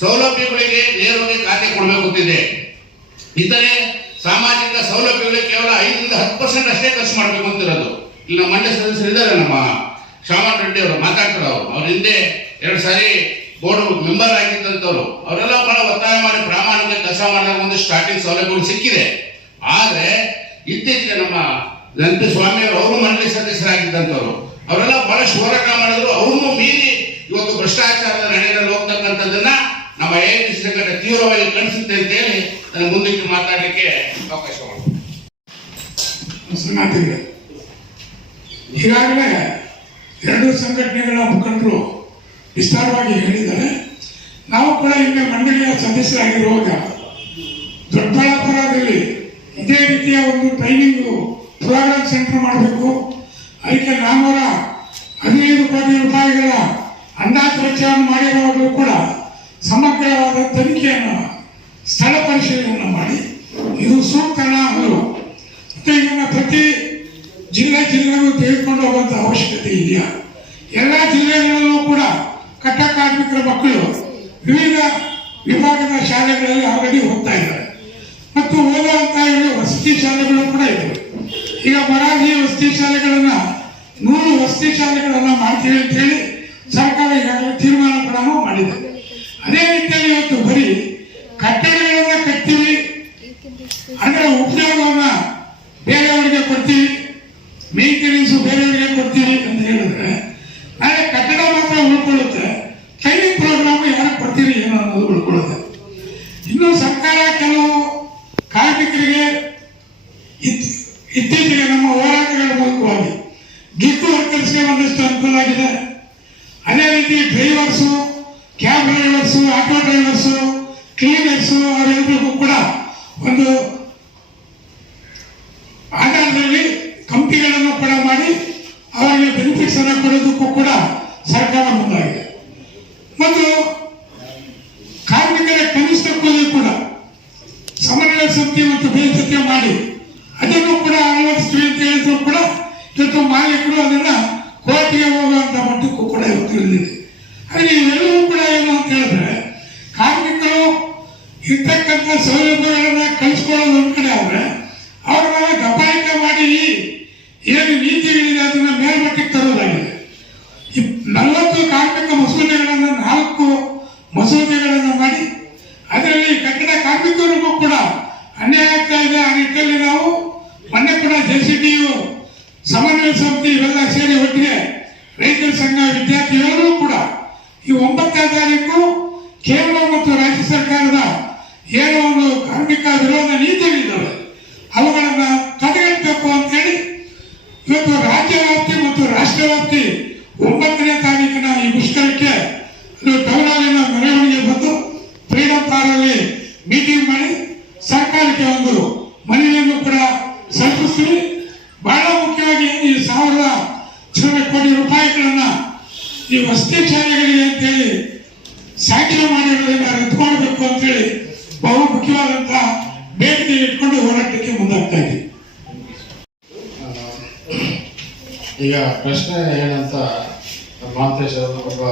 ಸೌಲಭ್ಯಗಳಿಗೆ ನೇರವಾಗಿ ಖಾತೆ ಕೊಡಬೇಕು ಅಂತಿದೆ ಇತರೆ ಸಾಮಾಜಿಕ ಸೌಲಭ್ಯಗಳಿಗೆ ಕೇವಲ ಐದರಿಂದ ಹತ್ತು ಪರ್ಸೆಂಟ್ ಅಷ್ಟೇ ಖರ್ಚು ಮಾಡಬೇಕು ಅಂತಿರೋದು ಇಲ್ಲಿ ನಮ್ಮ ಮಂಡ್ಯ ಸದಸ್ಯರು ಇದ್ದಾರೆ ನಮ್ಮ ಶ್ಯಾಮನ್ ರೆಡ್ಡಿ ಅವರು, ಮಾತಾಡ್ತಾರೆ ಅವರು. ಅವ್ರ ಹಿಂದೆ ಎರಡು ಸಾರಿ ಬೋರ್ಡ್ ಮೆಂಬರ್ ಆಗಿದ್ದಂಥವ್ರು. ಅವರೆಲ್ಲ ಬಹಳ ಒತ್ತಾಯ ಮಾಡಿ ಪ್ರಾಮಾಣಿಕ ಕೆಲಸ ಮಾಡಿದಾಗ ಒಂದು ಸ್ಟಾರ್ಟಿಂಗ್ ಸೌಲಭ್ಯಗಳು ಸಿಕ್ಕಿದೆ. ಆದರೆ ಇತ್ತೀಚೆಗೆ ನಮ್ಮ ಲಂತ ಸ್ವಾಮಿ ಅವರು ಅವರು ಮಂಡಳಿ ಸದಸ್ಯರಾಗಿದ್ದಂಥವ್ರು. ಅವರೆಲ್ಲ ಬಹಳಷ್ಟು ಹೋರಾಟ ಮಾಡಿದ್ರು. ಅವ್ರನ್ನೂ ಮೀರಿ ಇವತ್ತು ಭ್ರಷ್ಟಾಚಾರದ ನಡೆಯಲ್ಲಿ ಹೋಗ್ತಕ್ಕಂಥದ್ದನ್ನ ನಮ್ಮ ಎ ಸಂಘಟನೆ ತೀವ್ರವಾಗಿ ಕಾಣಿಸುತ್ತೆ ಅಂತ ಹೇಳಿ ನನಗೆ ಮುಂದಕ್ಕೆ ಮಾತಾಡಲಿಕ್ಕೆ ಅವಕಾಶ ಸಂಗಾತಿಗಳೇ ಈಗಾಗಲೇ ಎರಡು ಸಂಘಟನೆಗಳ ಮುಖಂಡರು ವಿಸ್ತಾರವಾಗಿ ಹೇಳಿದ್ದಾರೆ. ನಾವು ಕೂಡ ಈಗ ಮಂಡಳಿಯ ಸದಸ್ಯರಾಗಿರುವಾಗ ದೊಡ್ಡಬಳ್ಳಾಪುರದಲ್ಲಿ ಇದೇ ರೀತಿಯ ಒಂದು ಟ್ರೈನಿಂಗ್ ಪ್ರೋಗ್ರಾಮ್ ಸೆಂಟರ್ ಮಾಡಬೇಕು. ಅದಕ್ಕೆ ನಾನ್ನೂರ ಹದಿನೈದು ಕೋಟಿ ರೂಪಾಯಿಗಳ ಅಂದಾಜು ವೆಚ್ಚವನ್ನು ಮಾಡಿರುವಾಗಲೂ ಕೂಡ ಸಮಗ್ರವಾದ ತನಿಖೆಯನ್ನು, ಸ್ಥಳ ಪರಿಶೀಲನೆಯನ್ನು ಮಾಡಿ, ಇದು ಸೂಕ್ತನ ಅಲ್ಲವೋ ಮತ್ತು ಇದನ್ನು ಪ್ರತಿ ಜಿಲ್ಲೆ ಜಿಲ್ಲೆಗೂ ತೆಗೆದುಕೊಂಡು ಹೋಗುವಂತ ಅವಶ್ಯಕತೆ ಇದೆಯಾ? ಎಲ್ಲ ಜಿಲ್ಲೆಗಳಲ್ಲೂ ಕೂಡ ಕಟ್ಟ ಕಾರ್ಮಿಕರ ಮಕ್ಕಳು ವಿವಿಧ ವಿಭಾಗದ ಶಾಲೆಗಳಲ್ಲಿ ಆಲ್ರೆಡಿ ಹೋಗ್ತಾ ಇದ್ದಾರೆ. ಮತ್ತು ಓದುವಂತ ಹೇಳಿ ವಸತಿ ಶಾಲೆಗಳು ಕೂಡ ಇವೆ. ಈಗ ಮರಾಠಿ ವಸತಿ ಶಾಲೆಗಳನ್ನು, ನೂರು ವಸತಿ ಶಾಲೆಗಳನ್ನು ಮಾಡ್ತೀವಿ ಅಂತ ಹೇಳಿ ಸರ್ಕಾರ ಈಗಾಗಲೇ ತೀರ್ಮಾನ ಕೂಡ ಮಾಡಿದೆ. ಅದೇ ರೀತಿಯಲ್ಲಿ ಇವತ್ತು ಬರೀ ಕಟ್ಟಡಗಳನ್ನ ಕಟ್ತೀವಿ ಅದರ ಉಪಯೋಗವನ್ನ ಬೇರೆಯವರಿಗೆ ಕೊಡ್ತೀವಿ ಮೇಂಟೆನೆನ್ಸ್ ಬೇರೆಯವರಿಗೆ ಕೊಡ್ತೀವಿ ಅಂತ ಹೇಳಿದ್ರೆ, ನಾಳೆ ಕಟ್ಟಡ ಮಾತ್ರ ಉಳ್ಕೊಳ್ಳುತ್ತೆ. ಟ್ರೈನಿಂಗ್ ಪ್ರೋಗ್ರಾಮ್ ಯಾರು ಕೊಡ್ತೀರಿ ಏನೋ ಅನ್ನೋದು ಉಳ್ಕೊಳ್ಳುತ್ತೆ. ಇನ್ನು ಸರ್ಕಾರ ಕೆಲವು ಕಾರ್ಮಿಕರಿಗೆ ಇತ್- ಇತ್ತೀಚೆಗೆ ನಮ್ಮ ಹೋರಾಟಗಳ ಮೂಲಕವಾಗಿ ಗಿಫ್ಟ್ ವರ್ಕರ್ಸ್ಗೆ ಒಂದಷ್ಟು ಅನುಕೂಲ ಆಗಿದೆ. ಅದೇ ರೀತಿ ಡ್ರೈವರ್ಸು ಕ್ಲೀನರ್ಸು ಅವರೆಲ್ಲರಿಗೂ ಕೂಡ ಒಂದು ಆಧಾರದಲ್ಲಿ ಕಂಪ್ನಿಗಳನ್ನು ಕೂಡ ಮಾಡಿ ಅವರಿಗೆ ಬೆನಿಫಿಟ್ಸ್ ಅನ್ನು ಕೊಡೋದಕ್ಕೂ ಕೂಡ ಸರ್ಕಾರ ಮುಂದಾಗಿದೆ ಮತ್ತು ಕಾರ್ಮಿಕರ ಕನಿಷ್ಠ ಕೂಲಿ ಕೂಡ ಸಮನ್ವಯ ಸಮಿತಿ ಮತ್ತು ಬೇಸತ್ಯ ಮಾಡಿ ಅದನ್ನು ಕೂಡ ಅಳವಡಿಸ್ತೀವಿ ಅಂತ ಹೇಳಿದ್ರು ಕೂಡ ಇವತ್ತು ಮಾಲೀಕರು ಅದನ್ನ ಕೋರ್ಟ್ಗೆ ಹೋಗುವಂತ ಮಟ್ಟಕ್ಕೂ ಕೂಡ ಇವತ್ತು ಇಳಿದಿದೆ ಹಾಗೆ ಇವೆಲ್ಲವೂ ಕೂಡ ಏನು ಅಂತ ಹೇಳಿದ್ರೆ ಕಾರ್ಮಿಕರು ಇರ್ತಕ್ಕಂಥ ಸೌಲಭ್ಯಗಳನ್ನ ಕಳಿಸ್ಕೊಳ್ಳೋದು ಒಂದ್ ಕಡೆ ಆದ್ರೆ ಅವ್ರನ್ನ ದಬ್ಬಾಯಿಕೆ ಮಾಡಿ ಏನು ನೀತಿಗಳಿದೆ ಅದನ್ನ ಮೇಲ್ಮಟ್ಟಕ್ಕೆ ತರೋದಾಗಿದೆ ಈ ನಲವತ್ತು ಕಾರ್ಮಿಕ ಮಸೂದೆಗಳನ್ನು ನಾಲ್ಕು ಮಸೂದೆಗಳನ್ನು ಮಾಡಿ ಅದರಲ್ಲಿ ಕಟ್ಟಡ ಕಾರ್ಮಿಕರಿಗೂ ಕೂಡ ಅನ್ಯಾಯ ಆಗ್ತಾ ಇದೆ ಆ ನಿಟ್ಟಿನಲ್ಲಿ ನಾವು ಮೊನ್ನೆ ಕೂಡ ಜೆ ಸಿ ಟಿ ಯು ಸಮನ್ವಯ ಸಮಿತಿ ಇವೆಲ್ಲ ಸೇರಿ ಒಟ್ಟಿಗೆ ರೈತರ ಸಂಘ ವಿದ್ಯಾರ್ಥಿಗಳು ಕೂಡ ಈ ಒಂಬತ್ತನೇ ತಾರೀಕು ಕೇಂದ್ರ ಮತ್ತು ರಾಜ್ಯ ಸರ್ಕಾರದ ಏನೋ ಒಂದು ಕಾರ್ಮಿಕ ವಿರೋಧ ನೀತಿಗಳಿದ್ದಾವೆ ಅವುಗಳನ್ನ ತಡೆಗಟ್ಟಬೇಕು ಅಂತೇಳಿ ಇವತ್ತು ರಾಜ್ಯ ವ್ಯಾಪ್ತಿ ಮತ್ತು ರಾಷ್ಟ್ರ ವ್ಯಾಪ್ತಿ ಒಂಬತ್ತನೇ ತಾರೀಕಿನ ಈ ಮುಷ್ಕರಕ್ಕೆ ಇದು ಟೌನಾಲಿನ ಮೆರವಣಿಗೆ ಬಂದು ಫ್ರೀಡಂ ಪಾರ್ಕ್ ಮೀಟಿಂಗ್ ಮಾಡಿ ಸರ್ಕಾರಕ್ಕೆ ಒಂದು ಮನವಿಯನ್ನು ಕೂಡ ಸಲ್ಲಿಸ್ತೀವಿ ಬಹಳ ಮುಖ್ಯವಾಗಿ ಈ ಸಾವಿರದ ಚಿಲ್ಲರೆ ಕೋಟಿ ರೂಪಾಯಿಗಳನ್ನ ಈ ವಸತಿ ಶಾಲೆಗಳಿಗೆ ಅಂತೇಳಿ ಸ್ಯಾಂಕ್ಷನ್ ಮಾಡಿರೋದನ್ನ ರದ್ದು ಮಾಡಬೇಕು ಅಂತೇಳಿ ಮುಖ್ಯವಾದಂತಹ ಬೇಡಿಕೆ ಇಟ್ಕೊಂಡು ಹೋರಾಟಕ್ಕೆ ಮುಂದಾಗ್ತಾ ಇದೆ. ಈಗ ಪ್ರಶ್ನೆ ಏನಂತ ಮಹಾಂತೇಶ್ ಒಬ್ಬ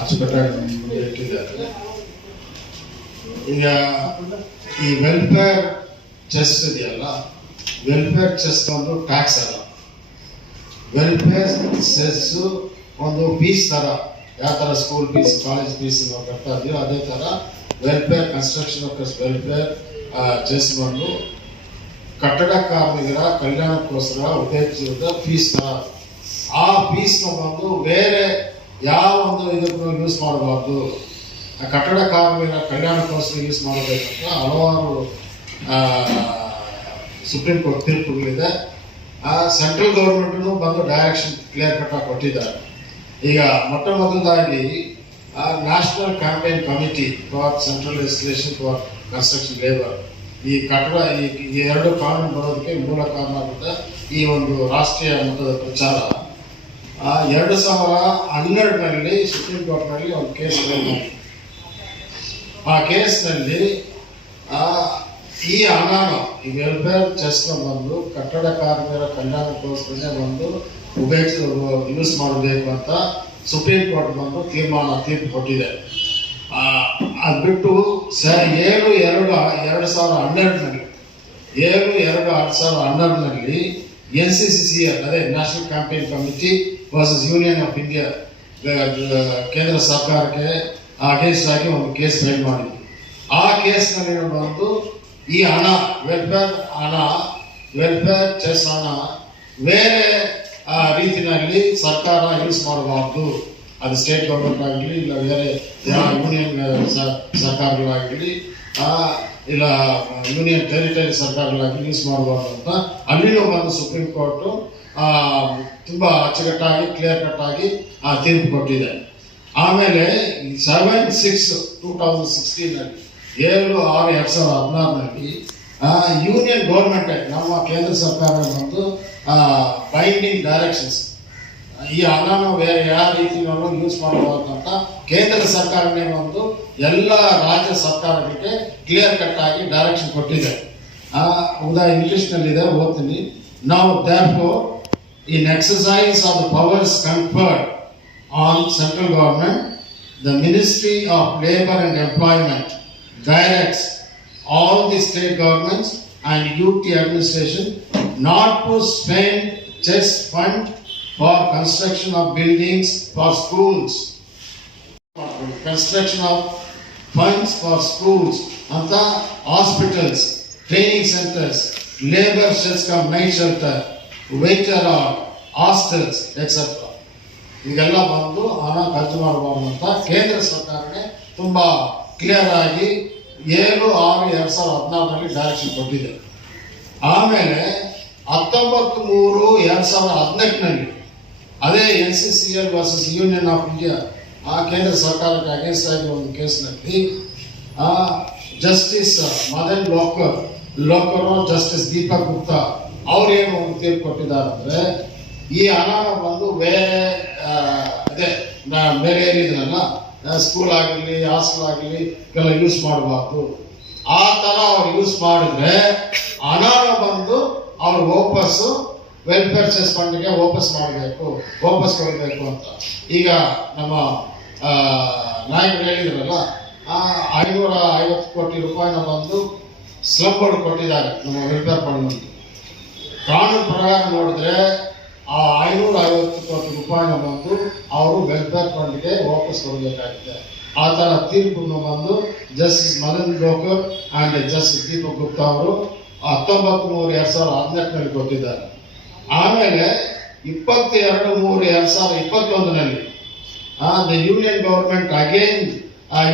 ಅಚ್ಚುಕಟ್ಟಾಗಿ ಇಟ್ಟಿದ್ದಾರೆ ಈಗ ಈ ವೆಲ್ಫೇರ್ ಚೆಸ್ ಇದೆಯಲ್ಲ ವೆಲ್ಫೇರ್ ಚೆಸ್ ಒಂದು ಟ್ಯಾಕ್ಸ್ ಅಲ್ಲ. ವೆಲ್ಫೇರ್ ಚೆಸ್ ಒಂದು ಫೀಸ್ ತರ, ಯಾವ ತರ ಸ್ಕೂಲ್ ಫೀಸ್ ಕಾಲೇಜ್ ಫೀಸ್ ನಾವು ಕಟ್ತಾ ಇದೆಯೋ ಅದೇ ತರ ವೆಲ್ಫೇರ್ ಕನ್ಸ್ಟ್ರಕ್ಷನ್ ವರ್ಕರ್ಸ್ ವೆಲ್ಫೇರ್ ಬಂದು ಕಟ್ಟಡ ಕಾರ್ಮಿಕರ ಕಲ್ಯಾಣಕ್ಕೋಸ್ಕರ ಉದ್ದೇಶದ ಫೀಸ್ ಆ ಫೀಸ್ನ ಬಂದು ಬೇರೆ ಯಾವ ಒಂದು ಇದಕ್ಕೂ ಯೂಸ್ ಮಾಡಬಾರ್ದು. ಆ ಕಟ್ಟಡ ಕಾರ್ಮಿಕರ ಕಲ್ಯಾಣಕ್ಕೋಸ್ಕರ ಯೂಸ್ ಮಾಡಬೇಕಂತ ಹಲವಾರು ಸುಪ್ರೀಂ ಕೋರ್ಟ್ ತೀರ್ಪುಗಳಿದೆ. ಸೆಂಟ್ರಲ್ ಗೌರ್ಮೆಂಟ್ನು ಬಂದು ಡೈರೆಕ್ಷನ್ ಕ್ಲಿಯರ್ ಕಟ್ ಕೊಟ್ಟಿದ್ದಾರೆ. ಈಗ ಮೊಟ್ಟ ಮೊದಲದಾಗಿ national campaign committee for central legislation for construction labour ಈ ಕಟ್ಟಡ, ಈ ಎರಡು ಕಾನೂನು ಬರೋದಕ್ಕೆ ಮೂಲ ಕಾರಣ ಆಗುತ್ತೆ ಈ ಒಂದು ರಾಷ್ಟ್ರೀಯ ಮಟ್ಟದ ಪ್ರಚಾರ ಎರಡು ಸಾವಿರ ಹನ್ನೆರಡರಲ್ಲಿ ಸುಪ್ರೀಂ ಕೋರ್ಟ್ನಲ್ಲಿ ಒಂದು ಕೇಸ್. ಆ ಕೇಸ್ನಲ್ಲಿ ಈ ಅನಾಮ ಈ ವೆಲ್ಫೇರ್ ಚೆಸ್ನ ಬಂದು ಕಟ್ಟಡ ಕಾರ್ಮಿಕರ ಕಲ್ಯಾಣಕ್ಕೋಸ್ಕರನೇ ಬಂದು ಉಪಯೋಗಿಸ ಯೂಸ್ ಮಾಡಬೇಕು ಅಂತ ಸುಪ್ರೀಂ ಕೋರ್ಟ್ ಬಂದು ತೀರ್ಮಾನ ತೀರ್ಪು ಕೊಟ್ಟಿದೆ ಅದು ಬಿಟ್ಟು ಸ ಏಳು ಎರಡು ಎರಡು ಸಾವಿರದ ಹನ್ನೆರಡರಲ್ಲಿ, ಏಳು ಎರಡು ಎರಡು ಸಾವಿರದ ಹನ್ನೆರಡರಲ್ಲಿ N C C C L ಅದೇ national campaign committee versus union of India ಕೇಂದ್ರ ಸರ್ಕಾರಕ್ಕೆ ಅಗೇನ್ಸ್ಟ್ ಆಗಿ ಒಂದು ಕೇಸ್ ಫೈಲ್ ಮಾಡಿದ್ವಿ. ಆ ಕೇಸ್ನಲ್ಲಿ ಬಂತು ಈ ಹಣ, ವೆಲ್ಫೇರ್ ಹಣ, ವೆಲ್ಫೇರ್ ಚೆಸ್ ಹಣ, ಬೇರೆ ಆ, ರೀತಿನಲ್ಲಿ ಸರ್ಕಾರ ಯೂಸ್ ಮಾಡಬಾರ್ದು. ಅದು ಸ್ಟೇಟ್ ಗೌರ್ಮೆಂಟ್ ಆಗಲಿ ಇಲ್ಲ ಬೇರೆ ಯೂನಿಯನ್ ಸರ್ಕಾರಗಳಾಗಲಿ ಇಲ್ಲ ಯೂನಿಯನ್ ಟೆರಿಟರಿ ಸರ್ಕಾರಗಳಾಗಲಿ ಯೂಸ್ ಮಾಡಬಾರ್ದು ಅಂತ ಅಲ್ಲಿಯೂ ಬಂದು ಸುಪ್ರೀಂ ಕೋರ್ಟು ತುಂಬ ಅಚ್ಚುಕಟ್ಟಾಗಿ ಕ್ಲಿಯರ್ ಕಟ್ ಆಗಿ ಆ ತೀರ್ಪು ಕೊಟ್ಟಿದೆ. ಆಮೇಲೆ ಸೆವೆನ್ ಸಿಕ್ಸ್ ಟೂ ತೌಸಂಡ್ ಸಿಕ್ಸ್ಟೀನಲ್ಲಿ ಏಳು ಆರು ಎರಡು ಸಾವಿರದ ಹದಿನಾರರಲ್ಲಿ ಯೂನಿಯನ್ ಗೌರ್ಮೆಂಟ್ ನಮ್ಮ ಕೇಂದ್ರ ಸರ್ಕಾರ ಬಂದು ಬೈಂಡಿಂಗ್ ಡೈರೆಕ್ಷನ್ಸ್ ಈ ಹಣ ಬೇರೆ ಯಾವ ರೀತಿ ಯೂಸ್ ಅಂತ ಕೇಂದ್ರ ಸರ್ಕಾರನೇ ಬಂದು ಎಲ್ಲ ರಾಜ್ಯ ಸರ್ಕಾರಗಳಿಗೆ ಕ್ಲಿಯರ್ ಕಟ್ ಆಗಿ ಡೈರೆಕ್ಷನ್ ಕೊಟ್ಟಿದೆ. ಉದಾಹರಣೆ ಇಂಗ್ಲಿಷ್ನಲ್ಲಿ ಇದೆ ಓದ್ತೀನಿ. ನಾವು though in exercise of powers conferred on central government the ministry of labour and employment directs all the state government and UT administration not to spend just fund for construction of buildings for schools. Construction of funds for schools, and hospitals, training centers, labor sheds come night shelter, waiter or hostels, etc. ಇದೆಲ್ಲ ಬಂದು ಹಣ ಖರ್ಚು ಮಾಡಬಾರ್ದು ಅಂತ ಕೇಂದ್ರ ಸರ್ಕಾರನೇ ತುಂಬ clear ಆಗಿ ಏಳು, ಆರು, ಎರಡ್ ಸಾವಿರದ ಹದಿನಾರರಲ್ಲಿ ಡೈರೆಕ್ಷನ್ ಕೊಟ್ಟಿದೆ. ಆಮೇಲೆ ಹತ್ತೊಂಬತ್ತು, ಮೂರು, ಎರಡ್ ಸಾವಿರದ ಹದಿನೆಂಟರಲ್ಲಿ ಅದೇ N C C L versus union of India ಆ ಕೇಂದ್ರ ಸರ್ಕಾರಕ್ಕೆ ಅಗೇನ್ಸ್ಟ್ ಆಗಿ ಒಂದು ಕೇಸ್ನಲ್ಲಿ ಜಸ್ಟಿಸ್ ಮದನ್ ಲೋಕರ್, ಲೋಕರು ಜಸ್ಟಿಸ್ ದೀಪಕ್ ಗುಪ್ತಾ ಅವ್ರೇನು ಒಂದು ತೀರ್ಪು ಕೊಟ್ಟಿದ್ದಾರೆ ಅಂದ್ರೆ, ಈ ಹಣ ಬಂದು ಬೇರೆ ಅದೇ ಬೇರೆ ಏನಿದ್ರಲ್ಲ ಸ್ಕೂಲ್ ಆಗಲಿ ಹಾಸ್ಟೆಲ್ ಆಗಲಿ ಇದೆಲ್ಲ ಯೂಸ್ ಮಾಡಬಾರ್ದು. ಆ ತರ ಅವ್ರು ಯೂಸ್ ಮಾಡಿದ್ರೆ ಹಣ ಬಂದು ಅವ್ರು ವಾಪಸ್ಸು ವೆಲ್ಫೇರ್ ಚೆಸ್ ಫಂಡ್ಗೆ ವಾಪಸ್ ಮಾಡಬೇಕು, ವಾಪಸ್ ಕೊಡಬೇಕು ಅಂತ. ಈಗ ನಮ್ಮ ನಾಯಕರು ಹೇಳಿದ್ರಲ್ಲ ಐನೂರ ಐವತ್ತು ಕೋಟಿ ರೂಪಾಯಿನ ಬಂದು ಸ್ಲಮ್ ಕೊಟ್ಟಿದ್ದಾರೆ ನಮ್ಮ ವೆಲ್ಫೇರ್ ಫಂಡ್ ಕಾನೂನು ಪ್ರಕಾರ ನೋಡಿದ್ರೆ ಆ ಐನೂರ ಐವತ್ತು ಕೋಟಿ ರೂಪಾಯಿನ ಬಂದು ಅವರು ವೆಲ್ಫೇರ್ ಫಂಡ್ಗೆ ವಾಪಸ್ ಕೊಡಬೇಕಾಗಿದೆ ಆ ಥರ ತೀರ್ಪನ್ನು ಬಂದು ಜಸ್ಟಿಸ್ ಮನನ್ ಲೋಕರ್ ಆ್ಯಂಡ್ ಜಸ್ಟಿಸ್ ದೀಪಕ್ ಗುಪ್ತಾ ಅವರು ಹತ್ತೊಂಬತ್ತು ಮೂರು ಎರಡು ಸಾವಿರದ ಹದಿನೆಂಟರಲ್ಲಿ ಕೊಟ್ಟಿದ್ದಾರೆ ಆಮೇಲೆ ಇಪ್ಪತ್ತೆರಡು ಮೂರು ಎರಡು ಸಾವಿರದ ಇಪ್ಪತ್ತೊಂದರಲ್ಲಿ the union government again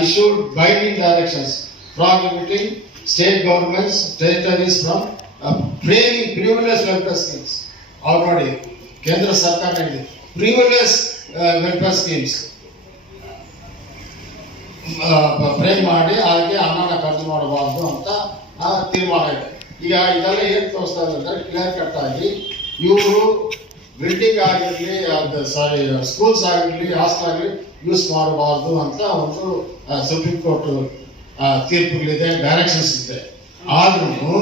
issued binding directions prohibiting state governments territories from uh, privilege welfare schemes schemes. ಕೇಂದ್ರ ಸರ್ಕಾರ ಇದೆ ಫ್ರಿವಲಸ್ ವೆಲ್ಫೇರ್ ಸ್ಕೀಮ್ಸ್ ಪ್ರೇಮ್ ಮಾಡಿ, ಅದಕ್ಕೆ ಹಣನ ಖರ್ಚು ಮಾಡಬಾರ್ದು ಅಂತ ತೀರ್ಮಾನ ಇದೆ. ಈಗ ಇದೆಲ್ಲ ಏನು ತೋರಿಸ್ತಾ ಇದೆ ಅಂದ್ರೆ ಕ್ಲಿಯರ್ ಕಟ್ ಆಗಿ ಇವರು ಬಿಲ್ಡಿಂಗ್ ಆಗಿರಲಿ ಸಾರಿ ಸ್ಕೂಲ್ಸ್ ಆಗಿರಲಿ ಹಾಸ್ಟೆಲ್ ಆಗಲಿ ಯೂಸ್ ಮಾಡಬಾರ್ದು ಅಂತ ಒಂದು ಸುಪ್ರೀಂ ಕೋರ್ಟ್ ತೀರ್ಪುಗಳಿದೆ ಡೈರೆಕ್ಷನ್ಸ್ ಇದೆ. ಆದ್ರೂ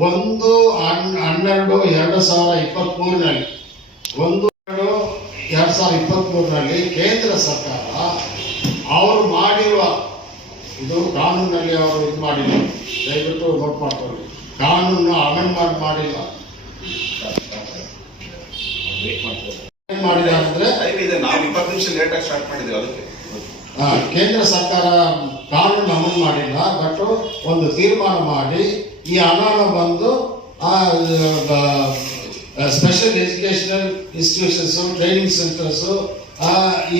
ಒಂದು ಹನ್- ಹನ್ನೆರಡು ಎರಡು ಸಾವಿರ ಇಪ್ಪತ್ತ್ ಮೂರರಲ್ಲಿ ಒಂದು ಎರಡು ಎರಡು ಸಾವಿರದ ಇಪ್ಪತ್ತ್ ಮೂರರಲ್ಲಿ ಕೇಂದ್ರ ಸರ್ಕಾರ ಅವರು ಮಾಡಿರುವ ಇದು ಕಾನೂನಲ್ಲಿ ಅವರು ಇದು ಮಾಡಿಲ್ಲ. ದಯವಿಟ್ಟು ನೋಟ್ ಮಾಡ್ಕೊಳ್ಳಿ. ಕಾನೂನು ಅಮೆಂಡ್ಮೆಂಟ್ ಮಾಡಿಲ್ಲ. ಮಾಡಿದೆ ಅಂದ್ರೆ ನಾವು ಇಪ್ಪತ್ತು ನಿಮಿಷ ಲೇಟಾಗಿ ಸ್ಟಾರ್ಟ್ ಮಾಡಿದ್ದೀವಿ ಅದಕ್ಕೆ. ಆ, ಕೇಂದ್ರ ಸರ್ಕಾರ ಕಾನೂನು ಅಮಲು ಮಾಡಿಲ್ಲ ಬಟ್ ಒಂದು ತೀರ್ಮಾನ ಮಾಡಿ, ಈ ಹಣನ ಬಂದು special educational institutions training centres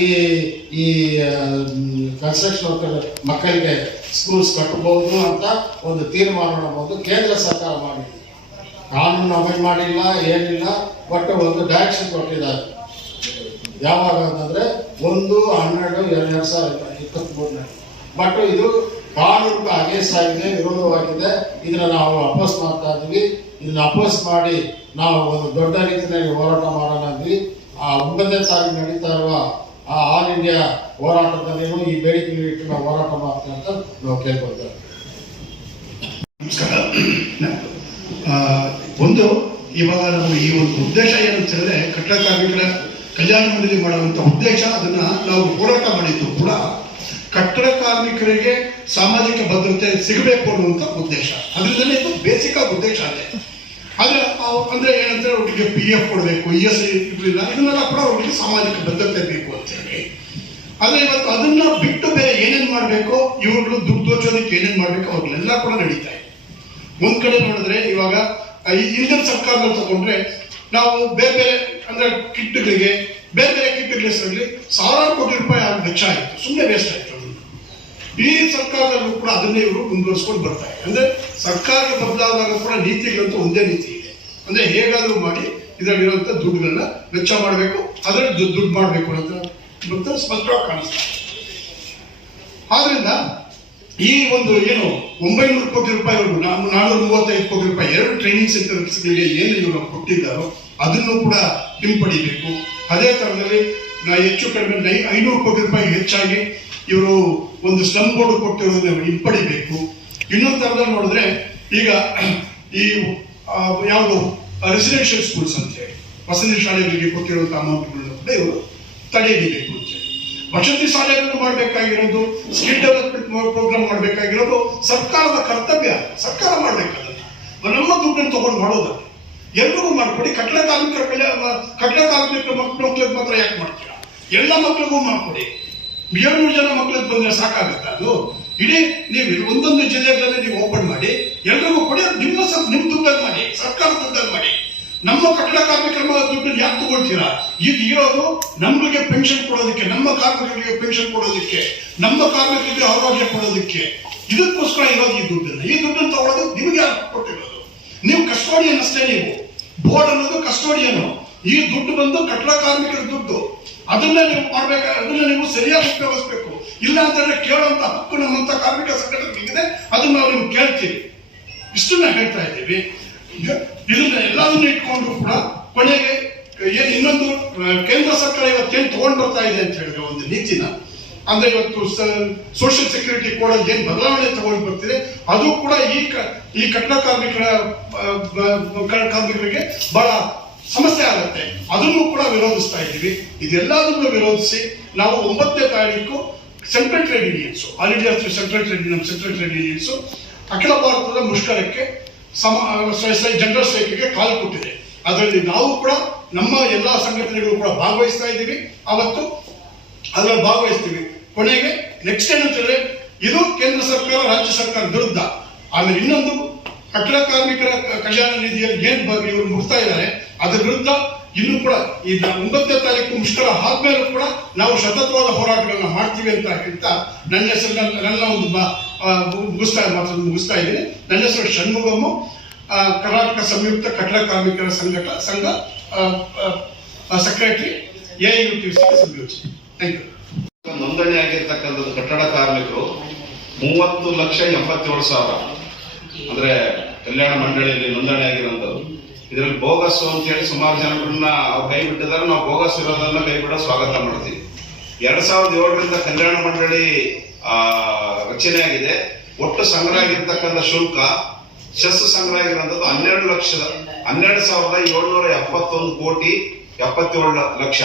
ಈ ಈ ಕನ್ಸ್ಟ್ರಕ್ಷನ್ ವರ್ಕರ್ ಮಕ್ಕಳಿಗೆ ಸ್ಕೂಲ್ಸ್ ಕಟ್ಟಬಹುದು ಅಂತ ಒಂದು ತೀರ್ಮಾನ ಬಂದು ಕೇಂದ್ರ ಸರ್ಕಾರ ಮಾಡಿದೆ. ಕಾನೂನು ಅಮಲು ಮಾಡಿಲ್ಲ, ಏನಿಲ್ಲ ಬಟ್ ಒಂದು ಡೈರೆಕ್ಷನ್ ಕೊಟ್ಟಿದ್ದಾರೆ. ಯಾವಾಗ ಅಂತಂದ್ರೆ, ಒಂದು ಹನ್ನೆರಡು ಎರಡು ಸಾವಿರದ ಇಪ್ಪತ್ತ್ಮೂರನೇ ಬಟ್ ಇದು ಕಾನೂನಿಗೆ ಅಗೇನ್ಸ್ಟ್ ಆಗಿದೆ ವಿರೋಧವಾಗಿದೆ ಇದನ್ನ ನಾವು ಅಪೋಸ್ ಮಾಡ್ತಾ ಇದ್ವಿ ಇದನ್ನ ಅಪೋಸ್ ಮಾಡಿ ನಾವು ಒಂದು ದೊಡ್ಡ ರೀತಿಯಲ್ಲಿ ಹೋರಾಟ ಮಾಡೋಣ ಆ ಒಂಬತ್ತನೇ ತಾರೀಕು ನಡೀತಾ ಇರುವ ಆ ಆಲ್ ಇಂಡಿಯಾ ಹೋರಾಟದಲ್ಲಿನೂ ಈ ಬೇಡಿಕೆ ಇಟ್ಟು ನಾವು ಹೋರಾಟ ಮಾಡ್ತೇವೆ ಅಂತ ನಾವು ಕೇಳ್ಕೊಳ್ತೇವೆ. ಒಂದು ಇವಾಗ ನಾವು ಈ ಒಂದು ಉದ್ದೇಶ ಏನು ಅಂತ ಹೇಳಿದ್ರೆ ಕಟ್ಟಡ ಕಾರ್ಮಿಕರ ಕಲ್ಯಾಣ ಮಂಡಳಿ ಮಾಡುವಂತ ಉದ್ದೇಶ, ಅದನ್ನ ನಾವು ಹೋರಾಟ ಮಾಡಿದ್ದು ಕೂಡ ಕಟ್ಟಡ ಕಾರ್ಮಿಕರಿಗೆ ಸಾಮಾಜಿಕ ಭದ್ರತೆ ಸಿಗಬೇಕು ಅನ್ನುವಂಥ ಉದ್ದೇಶ. ಅದರಿಂದಲೇ ಇದು ಬೇಸಿಕ್ ಆಗಿ ಉದ್ದೇಶ ಅದೇ ಆದರೆ ಅಂದರೆ ಏನಂದ್ರೆ ಅವರಿಗೆ ಪಿ ಎಫ್ ಕೊಡಬೇಕು ಇ ಎಸ್ ಇರಲಿಲ್ಲ, ಇದನ್ನೆಲ್ಲ ಕೂಡ ಅವರಿಗೆ ಸಾಮಾಜಿಕ ಭದ್ರತೆ ಬೇಕು ಅಂತ ಹೇಳಿ. ಆದರೆ ಇವತ್ತು ಅದನ್ನ ಬಿಟ್ಟು ಬೇರೆ ಏನೇನ್ ಮಾಡಬೇಕು? ಇವ್ರುಗಳು ದುಡ್ಡು ದೋಚೋದಕ್ಕೆ ಏನೇನ್ ಮಾಡ್ಬೇಕು? ಅವ್ರನ್ನೆಲ್ಲ ಕೂಡ ನಡೀತಾ ಇದೆ. ಒಂದು ಕಡೆ ನೋಡಿದ್ರೆ ಇವಾಗ ಹಿಂದಿನ ಸರ್ಕಾರಗಳು ತಗೊಂಡ್ರೆ ನಾವು ಬೇರೆ ಬೇರೆ, ಅಂದ್ರೆ ಕಿಟ್ಗಳಿಗೆ, ಬೇರೆ ಬೇರೆ ಕಿಟ್ಗಳ ಹೆಸರಲ್ಲಿ ಸಾವಿರಾರು ಕೋಟಿ ರೂಪಾಯಿ ವೆಚ್ಚ ಆಯಿತು. ಸುಮ್ಮನೆ ವೇಸ್ಟ್ ಆಯ್ತು. ಈ ಸರ್ಕಾರದಲ್ಲೂ ಕೂಡ ಅದನ್ನೇ ಇವರು ಮುಂದುವರಿಸ್ಕೊಂಡು ಬರ್ತಾರೆ. ಅಂದ್ರೆ ಸರ್ಕಾರ ಬದಲಾದಾಗ ಕೂಡ ನೀತಿಗಳಂತೂ ಒಂದೇ ನೀತಿ ಇದೆ. ಅಂದ್ರೆ ಹೇಗಾದ್ರೂ ಮಾಡಿ ಇದರಲ್ಲಿರುವಂತ ದುಡ್ಡುಗಳನ್ನ ವೆಚ್ಚ ಮಾಡಬೇಕು, ಅದರಲ್ಲಿ ದುಡ್ಡು ಮಾಡಬೇಕು ಅಂತ ಅಂತ ಸ್ಪಷ್ಟವಾಗಿ ಕಾಣಿಸ್ತಾ ಇದೆ. ಆದ್ರಿಂದ ಈ ಒಂದು ಏನು ಒಂಬೈನೂರು ಕೋಟಿ ರೂಪಾಯಿ ನಾವು ನಾನ್ನೂರ ಮೂವತ್ತೈದು ಕೋಟಿ ರೂಪಾಯಿ ಎರಡು ಟ್ರೈನಿಂಗ್ ಸೆಂಟರ್ಸ್ಗಳಿಗೆ ಏನು ಇವರು ಕೊಟ್ಟಿದ್ದಾರೋ ಅದನ್ನು ಕೂಡ ಹಿಂಪಡಿಬೇಕು. ಅದೇ ತರದಲ್ಲಿ ನಾ ಹೆಚ್ಚು ಕಡಿಮೆ ಐನೂರು ಕೋಟಿ ರೂಪಾಯಿ ಹೆಚ್ಚಾಗಿ ಇವರು ಒಂದು ಸ್ಲಮ್ ಬೋರ್ಡ್ ಕೊಟ್ಟಿರೋದನ್ನ ಹಿಂಪಡಿಬೇಕು. ಇನ್ನೊಂದು ತರದಲ್ಲಿ ನೋಡಿದ್ರೆ ಈಗ ಈ ಯಾವುದು ರೆಸಿಡೆನ್ಷಿಯಲ್ ಸ್ಕೂಲ್ಸ್ ಅಂತ ಹೇಳಿ, ವಸತಿ ಶಾಲೆಗಳಿಗೆ ಕೊಟ್ಟಿರುವಂತ ಅಮೌಂಟ್ಗಳನ್ನ ಕೂಡ ಇವರು ತಡೆಯಬೇಕು ಅಂತ ವಸತಿ ಶಾಲೆಗಳನ್ನು ಮಾಡಬೇಕಾಗಿರೋದು, ಸ್ಕಿಲ್ ಡೆವಲಪ್ಮೆಂಟ್ ಪ್ರೋಗ್ರಾಮ್ ಮಾಡಬೇಕಾಗಿರೋದು ಸರ್ಕಾರದ ಕರ್ತವ್ಯ, ಸರ್ಕಾರ ಮಾಡಬೇಕಾದ ನಮ್ಮ ದುಡ್ಡನ್ನು ತಗೊಂಡು ಮಾಡೋದಲ್ಲ. ಎಲ್ರಿಗೂ ಮಾಡ್ಕೊಡಿ. ಕಟ್ಟಡ ಕಾರ್ಮಿಕರ ಕಲ್ಯಾಣ ಕಾರ್ಮಿಕರ ಮಕ್ಕಳ ಮಾತ್ರ ಯಾಕೆ ಮಾಡ್ತೀರಾ? ಎಲ್ಲ ಮಕ್ಕಳಿಗೂ ಮಾಡ್ಕೊಡಿ. ಏಳ್ನೂರು ಜನ ಮಕ್ಳಿಗೆ ಬಂದ್ರೆ ಸಾಕಾಗುತ್ತಾ ಅದು. ಇಡೀ ನೀವು ಒಂದೊಂದು ಜಿಲ್ಲೆಗಳಲ್ಲಿ ನೀವು ಓಪನ್ ಮಾಡಿ, ಎಲ್ರಿಗೂ ಕೊಡಿ ನಿಮ್ಮ ನಿಮ್ಮ ದುಡ್ಡಲ್ಲಿ ಮಾಡಿ ಸರ್ಕಾರ ದುಡ್ಡಲ್ಲಿ ಮಾಡಿ. ನಮ್ಮ ಕಟ್ಟಡ ಕಾರ್ಮಿಕರ ದುಡ್ಡನ್ನು ಯಾಕೆ ತಗೊಳ್ತೀರಾ? ಈಗ ಇರೋದು ನಮ್ಗೆ ಪೆನ್ಷನ್ ಕೊಡೋದಕ್ಕೆ, ನಮ್ಮ ಕಾರ್ಮಿಕರಿಗೆ ಪೆನ್ಷನ್ ಕೊಡೋದಕ್ಕೆ, ನಮ್ಮ ಕಾರ್ಮಿಕರಿಗೆ ಆರೋಗ್ಯ ಕೊಡೋದಕ್ಕೆ. ಇದಕ್ಕೋಸ್ಕರ ಇರೋದು ಈ ದುಡ್ಡನ್ನ. ಈ ದುಡ್ಡನ್ನು ತಗೊಳ್ಳೋದು ನಿಮಗೆ ಕೊಟ್ಟಿರೋದು? ನೀವು ಕಸ್ಟೋಡಿಯನ್ ಅಷ್ಟೇ ನೀವು. ಬೋರ್ಡ್ ಅನ್ನೋದು ಕಸ್ಟೋಡಿಯನ್ ಈ ದುಡ್ಡು ಬಂದು ಕಟ್ಟಡ ಕಾರ್ಮಿಕರ ದುಡ್ಡು, ಅದನ್ನ ನೀವು ಮಾಡ್ಬೇಕು, ಅದನ್ನ ನೀವು ಸರಿಯಾಗಿ ಉಪಯೋಗಿಸ್ಬೇಕು ಇಲ್ಲ ಅಂತಂದ್ರೆ ಕೇಳುವಂತ ಹಕ್ಕು ನಮ್ಮಂತ ಕಾರ್ಮಿಕ ಸಂಘಟನೆ ಅದನ್ನ ನಾವು ನಿಮ್ಗೆ ಕೇಳ್ತೀವಿ. ಇಷ್ಟನ್ನ ಹೇಳ್ತಾ ಇದ್ದೀವಿ. ಇದು- ಇದನ್ನ ಎಲ್ಲದನ್ನು ಇಟ್ಕೊಂಡು ಕೂಡ ಕೊನೆಗೆ ಏನ್ ಇನ್ನೊಂದು ಕೇಂದ್ರ ಸರ್ಕಾರ ಇವತ್ತೇನು ತಗೊಂಡ್ ಬರ್ತಾ ಇದೆ ಅಂತ ಹೇಳಿದ್ರೆ ಒಂದು ನೀತಿನ, ಅಂದ್ರೆ ಇವತ್ತು ಸೋಷಿಯಲ್ ಸೆಕ್ಯೂರಿಟಿ ಕೋಡ್ ಅಲ್ಲಿ ಏನ್ ಬದಲಾವಣೆ ತಗೊಂಡು ಬರ್ತಿದೆ, ಅದು ಕೂಡ ಈ ಈ ಕಟ್ಟಡ ಕಾರ್ಮಿಕರ ಕಾರ್ಮಿಕರಿಗೆ ಬಹಳ ಸಮಸ್ಯೆ ಆಗುತ್ತೆ. ಅದನ್ನು ಕೂಡ ವಿರೋಧಿಸ್ತಾ ಇದ್ದೀವಿ. ಇದೆಲ್ಲದನ್ನು ವಿರೋಧಿಸಿ ನಾವು ಒಂಬತ್ತನೇ ತಾರೀಕು central trade unions all India central trade union central trade unions ಅಖಿಲ ಭಾರತದ ಮುಷ್ಕರಕ್ಕೆ ಸಮ ಜನರಲ್ ಸ್ಟ್ರೈಕ್ಗೆ ಕಾಲು ಕೊಟ್ಟಿದೆ. ಅದರಲ್ಲಿ ನಾವು ಕೂಡ ನಮ್ಮ ಎಲ್ಲಾ ಸಂಘಟನೆಗಳು ಕೂಡ ಭಾಗವಹಿಸ್ತಾ ಇದ್ದೀವಿ. ಅವತ್ತು ಅದರಲ್ಲಿ ಭಾಗವಹಿಸ್ತೀವಿ. ಕೊನೆಗೆ ನೆಕ್ಸ್ಟ್ ಏನಂತಂದ್ರೆ ಇದು ಕೇಂದ್ರ ಸರ್ಕಾರ, ರಾಜ್ಯ ಸರ್ಕಾರ ವಿರುದ್ಧ. ಆಮೇಲೆ ಇನ್ನೊಂದು ಕಟ್ಟಡ ಕಾರ್ಮಿಕರ ಕಲ್ಯಾಣ ನಿಧಿಯಲ್ಲಿ ಏನ್ ಇವರು ಮುಗಿಸ್ತಾ ಇದ್ದಾರೆ ಅದರ ವಿರುದ್ಧ ಇನ್ನು ಕೂಡ ಈ ಒಂಬತ್ತನೇ ತಾರೀಕು ಮುಷ್ಕರ ಆದ್ಮೇಲೂ ಕೂಡ ನಾವು ಸತತವಾದ ಹೋರಾಟಗಳನ್ನ ಮಾಡ್ತೀವಿ ಅಂತ ಹೇಳ್ತಾ ನನ್ನ ಹೆಸರು ನನ್ನ ಒಂದು ಮುಗಿಸ್ತಾ ಮಾತ್ರ ಮುಗಿಸ್ತಾ ಇದ್ದೀನಿ. ನನ್ನ ಹೆಸರು ಷಣ್ಮುಗಮ್ಮ. ಕರ್ನಾಟಕ ಸಂಯುಕ್ತ ಕಟ್ಟಡ ಕಾರ್ಮಿಕರ ಸಂಘಟ ಸಂಘ ಸೆಕ್ರೆಟರಿ ಎ ಯು ಯು ನೋಂದಣಿ ಆಗಿರ್ತಕ್ಕಂಥದ್ದು ಕಟ್ಟಡ ಕಾರ್ಮಿಕರು ಮೂವತ್ತು ಲಕ್ಷ ಎಂಬತ್ತೇಳು ಸಾವಿರ. ಅಂದ್ರೆ ಕಲ್ಯಾಣ ಮಂಡಳಿಯಲ್ಲಿ ನೋಂದಣಿ ಆಗಿರೋಂಥದ್ದು. ಇದರಲ್ಲಿ ಬೋಗಸ್ ಅಂತ ಹೇಳಿ ಸುಮಾರು ಜನಗಳನ್ನ ಕೈ ಬಿಟ್ಟಿದ್ದಾರೆ. ನಾವು ಬೋಗಸ್ ಇರೋದನ್ನ ಕೈ ಬಿಡೋ ಸ್ವಾಗತ ಮಾಡ್ತೀವಿ. ಎರಡ್ ಸಾವಿರದ ಏಳರಿಂದ ಕಲ್ಯಾಣ ಮಂಡಳಿ ಆ, ರಚನೆ ಆಗಿದೆ. ಒಟ್ಟು ಸಂಗ್ರಹ ಆಗಿರ್ತಕ್ಕಂಥ ಶುಲ್ಕ ಶಸ್ತ್ರ ಸಂಗ್ರಹ ಆಗಿರುವಂತದ್ದು ಹನ್ನೆರಡು ಲಕ್ಷದ ಹನ್ನೆರಡು ಸಾವಿರದ ಏಳ್ನೂರ ಎಪ್ಪತ್ತೊಂದು ಕೋಟಿ ಎಪ್ಪತ್ತೇಳು ಲಕ್ಷ.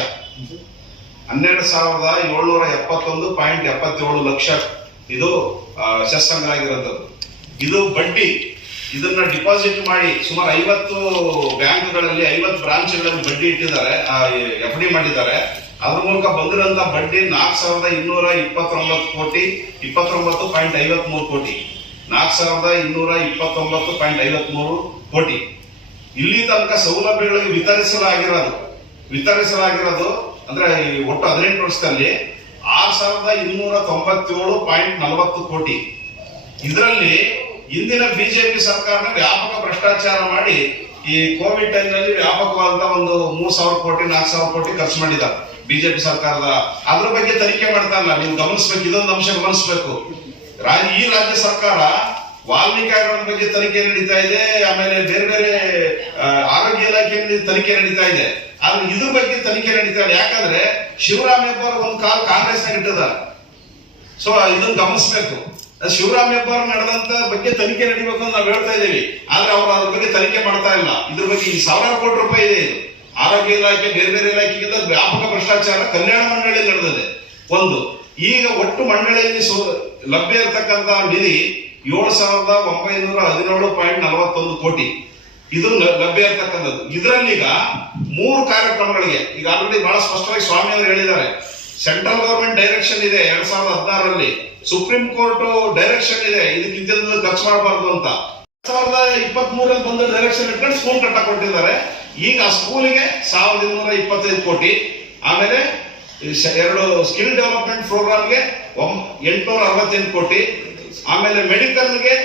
ಹನ್ನೆರಡು ಸಾವಿರದ ಏಳ್ನೂರ ಎಪ್ಪತ್ತೊಂದು ಪಾಯಿಂಟ್ ಎಪ್ಪತ್ತೇಳು ಲಕ್ಷ ಇದು ಶಸ್ತ್ರ ಸಂಗ್ರಹ ಆಗಿರುವಂತದ್ದು ಇದು ಬಡ್ಡಿ. ಇದನ್ನ ಡಿಪಾಸಿಟ್ ಮಾಡಿ ಸುಮಾರು ಐವತ್ತು ಬ್ಯಾಂಕ್ಗಳಲ್ಲಿ, ಐವತ್ತು ಬ್ರಾಂಚ್ಗಳಲ್ಲಿ ಬಡ್ಡಿ ಇಟ್ಟಿದ್ದಾರೆ ಎಫ್ ಡಿ ಮಾಡಿದ್ದಾರೆ. ಅದ್ರ ಮೂಲಕ ಬಂದಿರೋಂಥ ಬಡ್ಡಿ ನಾಲ್ಕು ಸಾವಿರದ ಇನ್ನೂರ ಇಪ್ಪತ್ತೊಂಬತ್ತು ಕೋಟಿ, ಇಪ್ಪತ್ತೊಂಬತ್ತು ಪಾಯಿಂಟ್ ಐವತ್ಮೂರು ಕೋಟಿ. ನಾಲ್ಕು ಸಾವಿರದ ಇನ್ನೂರ ಇಪ್ಪತ್ತೊಂಬತ್ತು ಪಾಯಿಂಟ್ ಐವತ್ಮೂರು ಕೋಟಿ. ಇಲ್ಲಿ ತನಕ ಸೌಲಭ್ಯಗಳಿಗೆ ವಿತರಿಸಲಾಗಿರೋದು ವಿತರಿಸಲಾಗಿರೋದು ಅಂದ್ರೆ ಒಟ್ಟು ಹದಿನೆಂಟು ವರ್ಷದಲ್ಲಿ ಆರ್ ಸಾವಿರದ ಇನ್ನೂರ ತೊಂಬತ್ತೇಳು ಪಾಯಿಂಟ್ ನಲವತ್ತು ಕೋಟಿ. ಇದರಲ್ಲಿ ಇಂದಿನ ಬಿಜೆಪಿ ಸರ್ಕಾರನ ವ್ಯಾಪಕ ಭ್ರಷ್ಟಾಚಾರ ಮಾಡಿ ಈ ಕೋವಿಡ್ ಟೈಮ್ನಲ್ಲಿ ವ್ಯಾಪಕವಾದ ಒಂದು ಮೂರ್ ಸಾವಿರ ಕೋಟಿ, ನಾಲ್ಕು ಸಾವಿರ ಕೋಟಿ ಖರ್ಚು ಮಾಡಿದ್ದಾರೆ ಬಿಜೆಪಿ ಸರ್ಕಾರದ. ಅದ್ರ ಬಗ್ಗೆ ತನಿಖೆ ಮಾಡ್ತಾ ಇಲ್ಲ. ನೀವು ಗಮನಿಸ್ಬೇಕು, ಇದೊಂದು ಅಂಶ ಗಮನಿಸ್ಬೇಕು. ಈ ರಾಜ್ಯ ಸರ್ಕಾರ ವಾಲ್ಮೀಕಿ ಬಗ್ಗೆ ತನಿಖೆ ನಡೀತಾ ಇದೆ, ಆಮೇಲೆ ಬೇರೆ ಬೇರೆ ಆರೋಗ್ಯ ಇಲಾಖೆಯಲ್ಲಿ ತನಿಖೆ ನಡೀತಾ ಇದೆ. ಆದ್ರೆ ಇದ್ರ ಬಗ್ಗೆ ತನಿಖೆ ನಡೀತಾ ಇದೆ ಯಾಕಂದ್ರೆ ಶಿವರಾಮ್ ಹೆಬ್ಬಾರ್ ಒಂದು ಕಾಲ್ ಕಾಂಗ್ರೆಸ್ನಾಗ ಇಟ್ಟದ ಸೊ ಇದನ್ನ ಗಮನಿಸಬೇಕು. ಶಿವರಾಮ್ ಹೆಬ್ಬಾರ್ ನಡೆದಂತ ಬಗ್ಗೆ ತನಿಖೆ ನಡೀಬೇಕು ಅಂತ ನಾವು ಹೇಳ್ತಾ ಇದ್ದೀವಿ. ಆದ್ರೆ ಅವರು ಅದ್ರ ಬಗ್ಗೆ ತನಿಖೆ ಮಾಡ್ತಾ ಇಲ್ಲ. ಇದ್ರ ಬಗ್ಗೆ ಈ ಸಾವಿರಾರು ಕೋಟಿ ರೂಪಾಯಿ ಇದೆ ಇದು. ಆರೋಗ್ಯ ಇಲಾಖೆ, ಬೇರೆ ಬೇರೆ ಇಲಾಖೆಗಿಂತ ವ್ಯಾಪಕ ಭ್ರಷ್ಟಾಚಾರ ಕಲ್ಯಾಣ ಮಂಡಳಿ ನಡೆದಿದೆ. ಒಂದು, ಈಗ ಒಟ್ಟು ಮಂಡಳಿಯಲ್ಲಿ ಲಭ್ಯ ಇರತಕ್ಕಂತ ನಿಧಿ ಏಳು ಸಾವಿರದ ಒಂಬೈನೂರ ಹದಿನೇಳು ಪಾಯಿಂಟ್ ನಲವತ್ತೊಂದು ಕೋಟಿ. ಇದು ಲಭ್ಯ ಇರತಕ್ಕಂಥದ್ದು. ಇದರಲ್ಲೀಗ ಮೂರು ಕಾರ್ಯಕ್ರಮಗಳಿಗೆ, ಈಗ ಆಲ್ರೆಡಿ ಬಹಳ ಸ್ಪಷ್ಟವಾಗಿ ಸ್ವಾಮಿ ಅವರು ಹೇಳಿದ್ದಾರೆ. ಸೆಂಟ್ರಲ್ ಗವರ್ಮೆಂಟ್ ಡೈರೆಕ್ಷನ್ ಇದೆ ಎರಡ್ ಸಾವಿರದ ಹದಿನಾರರಲ್ಲಿ. ಸುಪ್ರೀಂ ಕೋರ್ಟ್ ಡೈರೆಕ್ಷನ್ ಇದೆ. ಇದಕ್ಕಿಂತ ಖರ್ಚು ಮಾಡಬಾರ್ದು ಅಂತ. ಸಾವಿರದ ಇಪ್ಪತ್ತ್ ಮೂರಲ್ಲಿ ಬಂದ ಡೈರೆಕ್ಷನ್ ಇಟ್ಕೊಂಡು ಸ್ಕೂಲ್ ಕಟ್ಟ ಕೊಟ್ಟಿದ್ದಾರೆ. ಈಗ ಆ ಸ್ಕೂಲಿಗೆ ಸಾವಿರದ ಇನ್ನೂರ ಇಪ್ಪತ್ತೈದು ಕೋಟಿ. ಆಮೇಲೆ ಎರಡು ಸ್ಕಿಲ್ ಡೆವಲಪ್ಮೆಂಟ್ ಪ್ರೋಗ್ರಾಮ್ಗೆ ಎಂಟುನೂರ ಅರವತ್ತೆಂಟು ಕೋಟಿ. ಆಮೇಲೆ ಮೆಡಿಕಲ್ಗೆ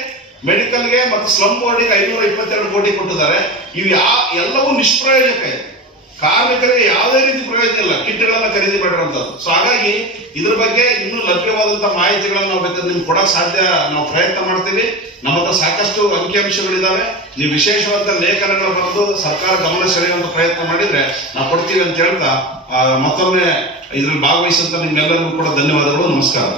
ಮೆಡಿಕಲ್ಗೆ ಮತ್ತು ಸ್ಲಮ್ ಬೋರ್ಡಿಗೆ ಐನೂರ ಇಪ್ಪತ್ತೆರಡು ಕೋಟಿ ಕೊಟ್ಟಿದ್ದಾರೆ. ಇವು ಯಾ ಎಲ್ಲವೂ ನಿಷ್ಪ್ರಯೋಜಕ ಇದೆ. ಕಾರ್ಮಿಕರಿಗೆ ಯಾವುದೇ ರೀತಿ ಪ್ರಯೋಜನ ಇಲ್ಲ. ಕಿಟ್ಗಳನ್ನ ಖರೀದಿ ಮಾಡಿರುವಂತದ್ದು ಸೊ ಹಾಗಾಗಿ ಇದ್ರ ಬಗ್ಗೆ ಇನ್ನೂ ಲಭ್ಯವಾದಂತಹ ಮಾಹಿತಿಗಳನ್ನ ನಾವು ಬೇಕಾದ್ರೆ ನಿಮ್ಗೆ ಕೊಡಕ್ ಸಾಧ್ಯ ನಾವು ಪ್ರಯತ್ನ ಮಾಡ್ತೀವಿ. ನಮ್ಮ ಹತ್ರ ಸಾಕಷ್ಟು ಅಂಕಿಅಂಶಗಳಿದ್ದಾವೆ ನೀವು ವಿಶೇಷವಾದ ಲೇಖನಗಳು ಬರೆದು ಸರ್ಕಾರ ಗಮನ ಸೆಳೆಯುವಂತ ಪ್ರಯತ್ನ ಮಾಡಿದ್ರೆ ನಾವು ಕೊಡ್ತೀವಿ ಅಂತ ಹೇಳ್ತಾ ಮತ್ತೊಮ್ಮೆ ಇದ್ರಲ್ಲಿ ಭಾಗವಹಿಸಿದಂತ ನಿಮ್ಮೆಲ್ಲರಿಗೂ ಕೂಡ ಧನ್ಯವಾದಗಳು. ನಮಸ್ಕಾರ.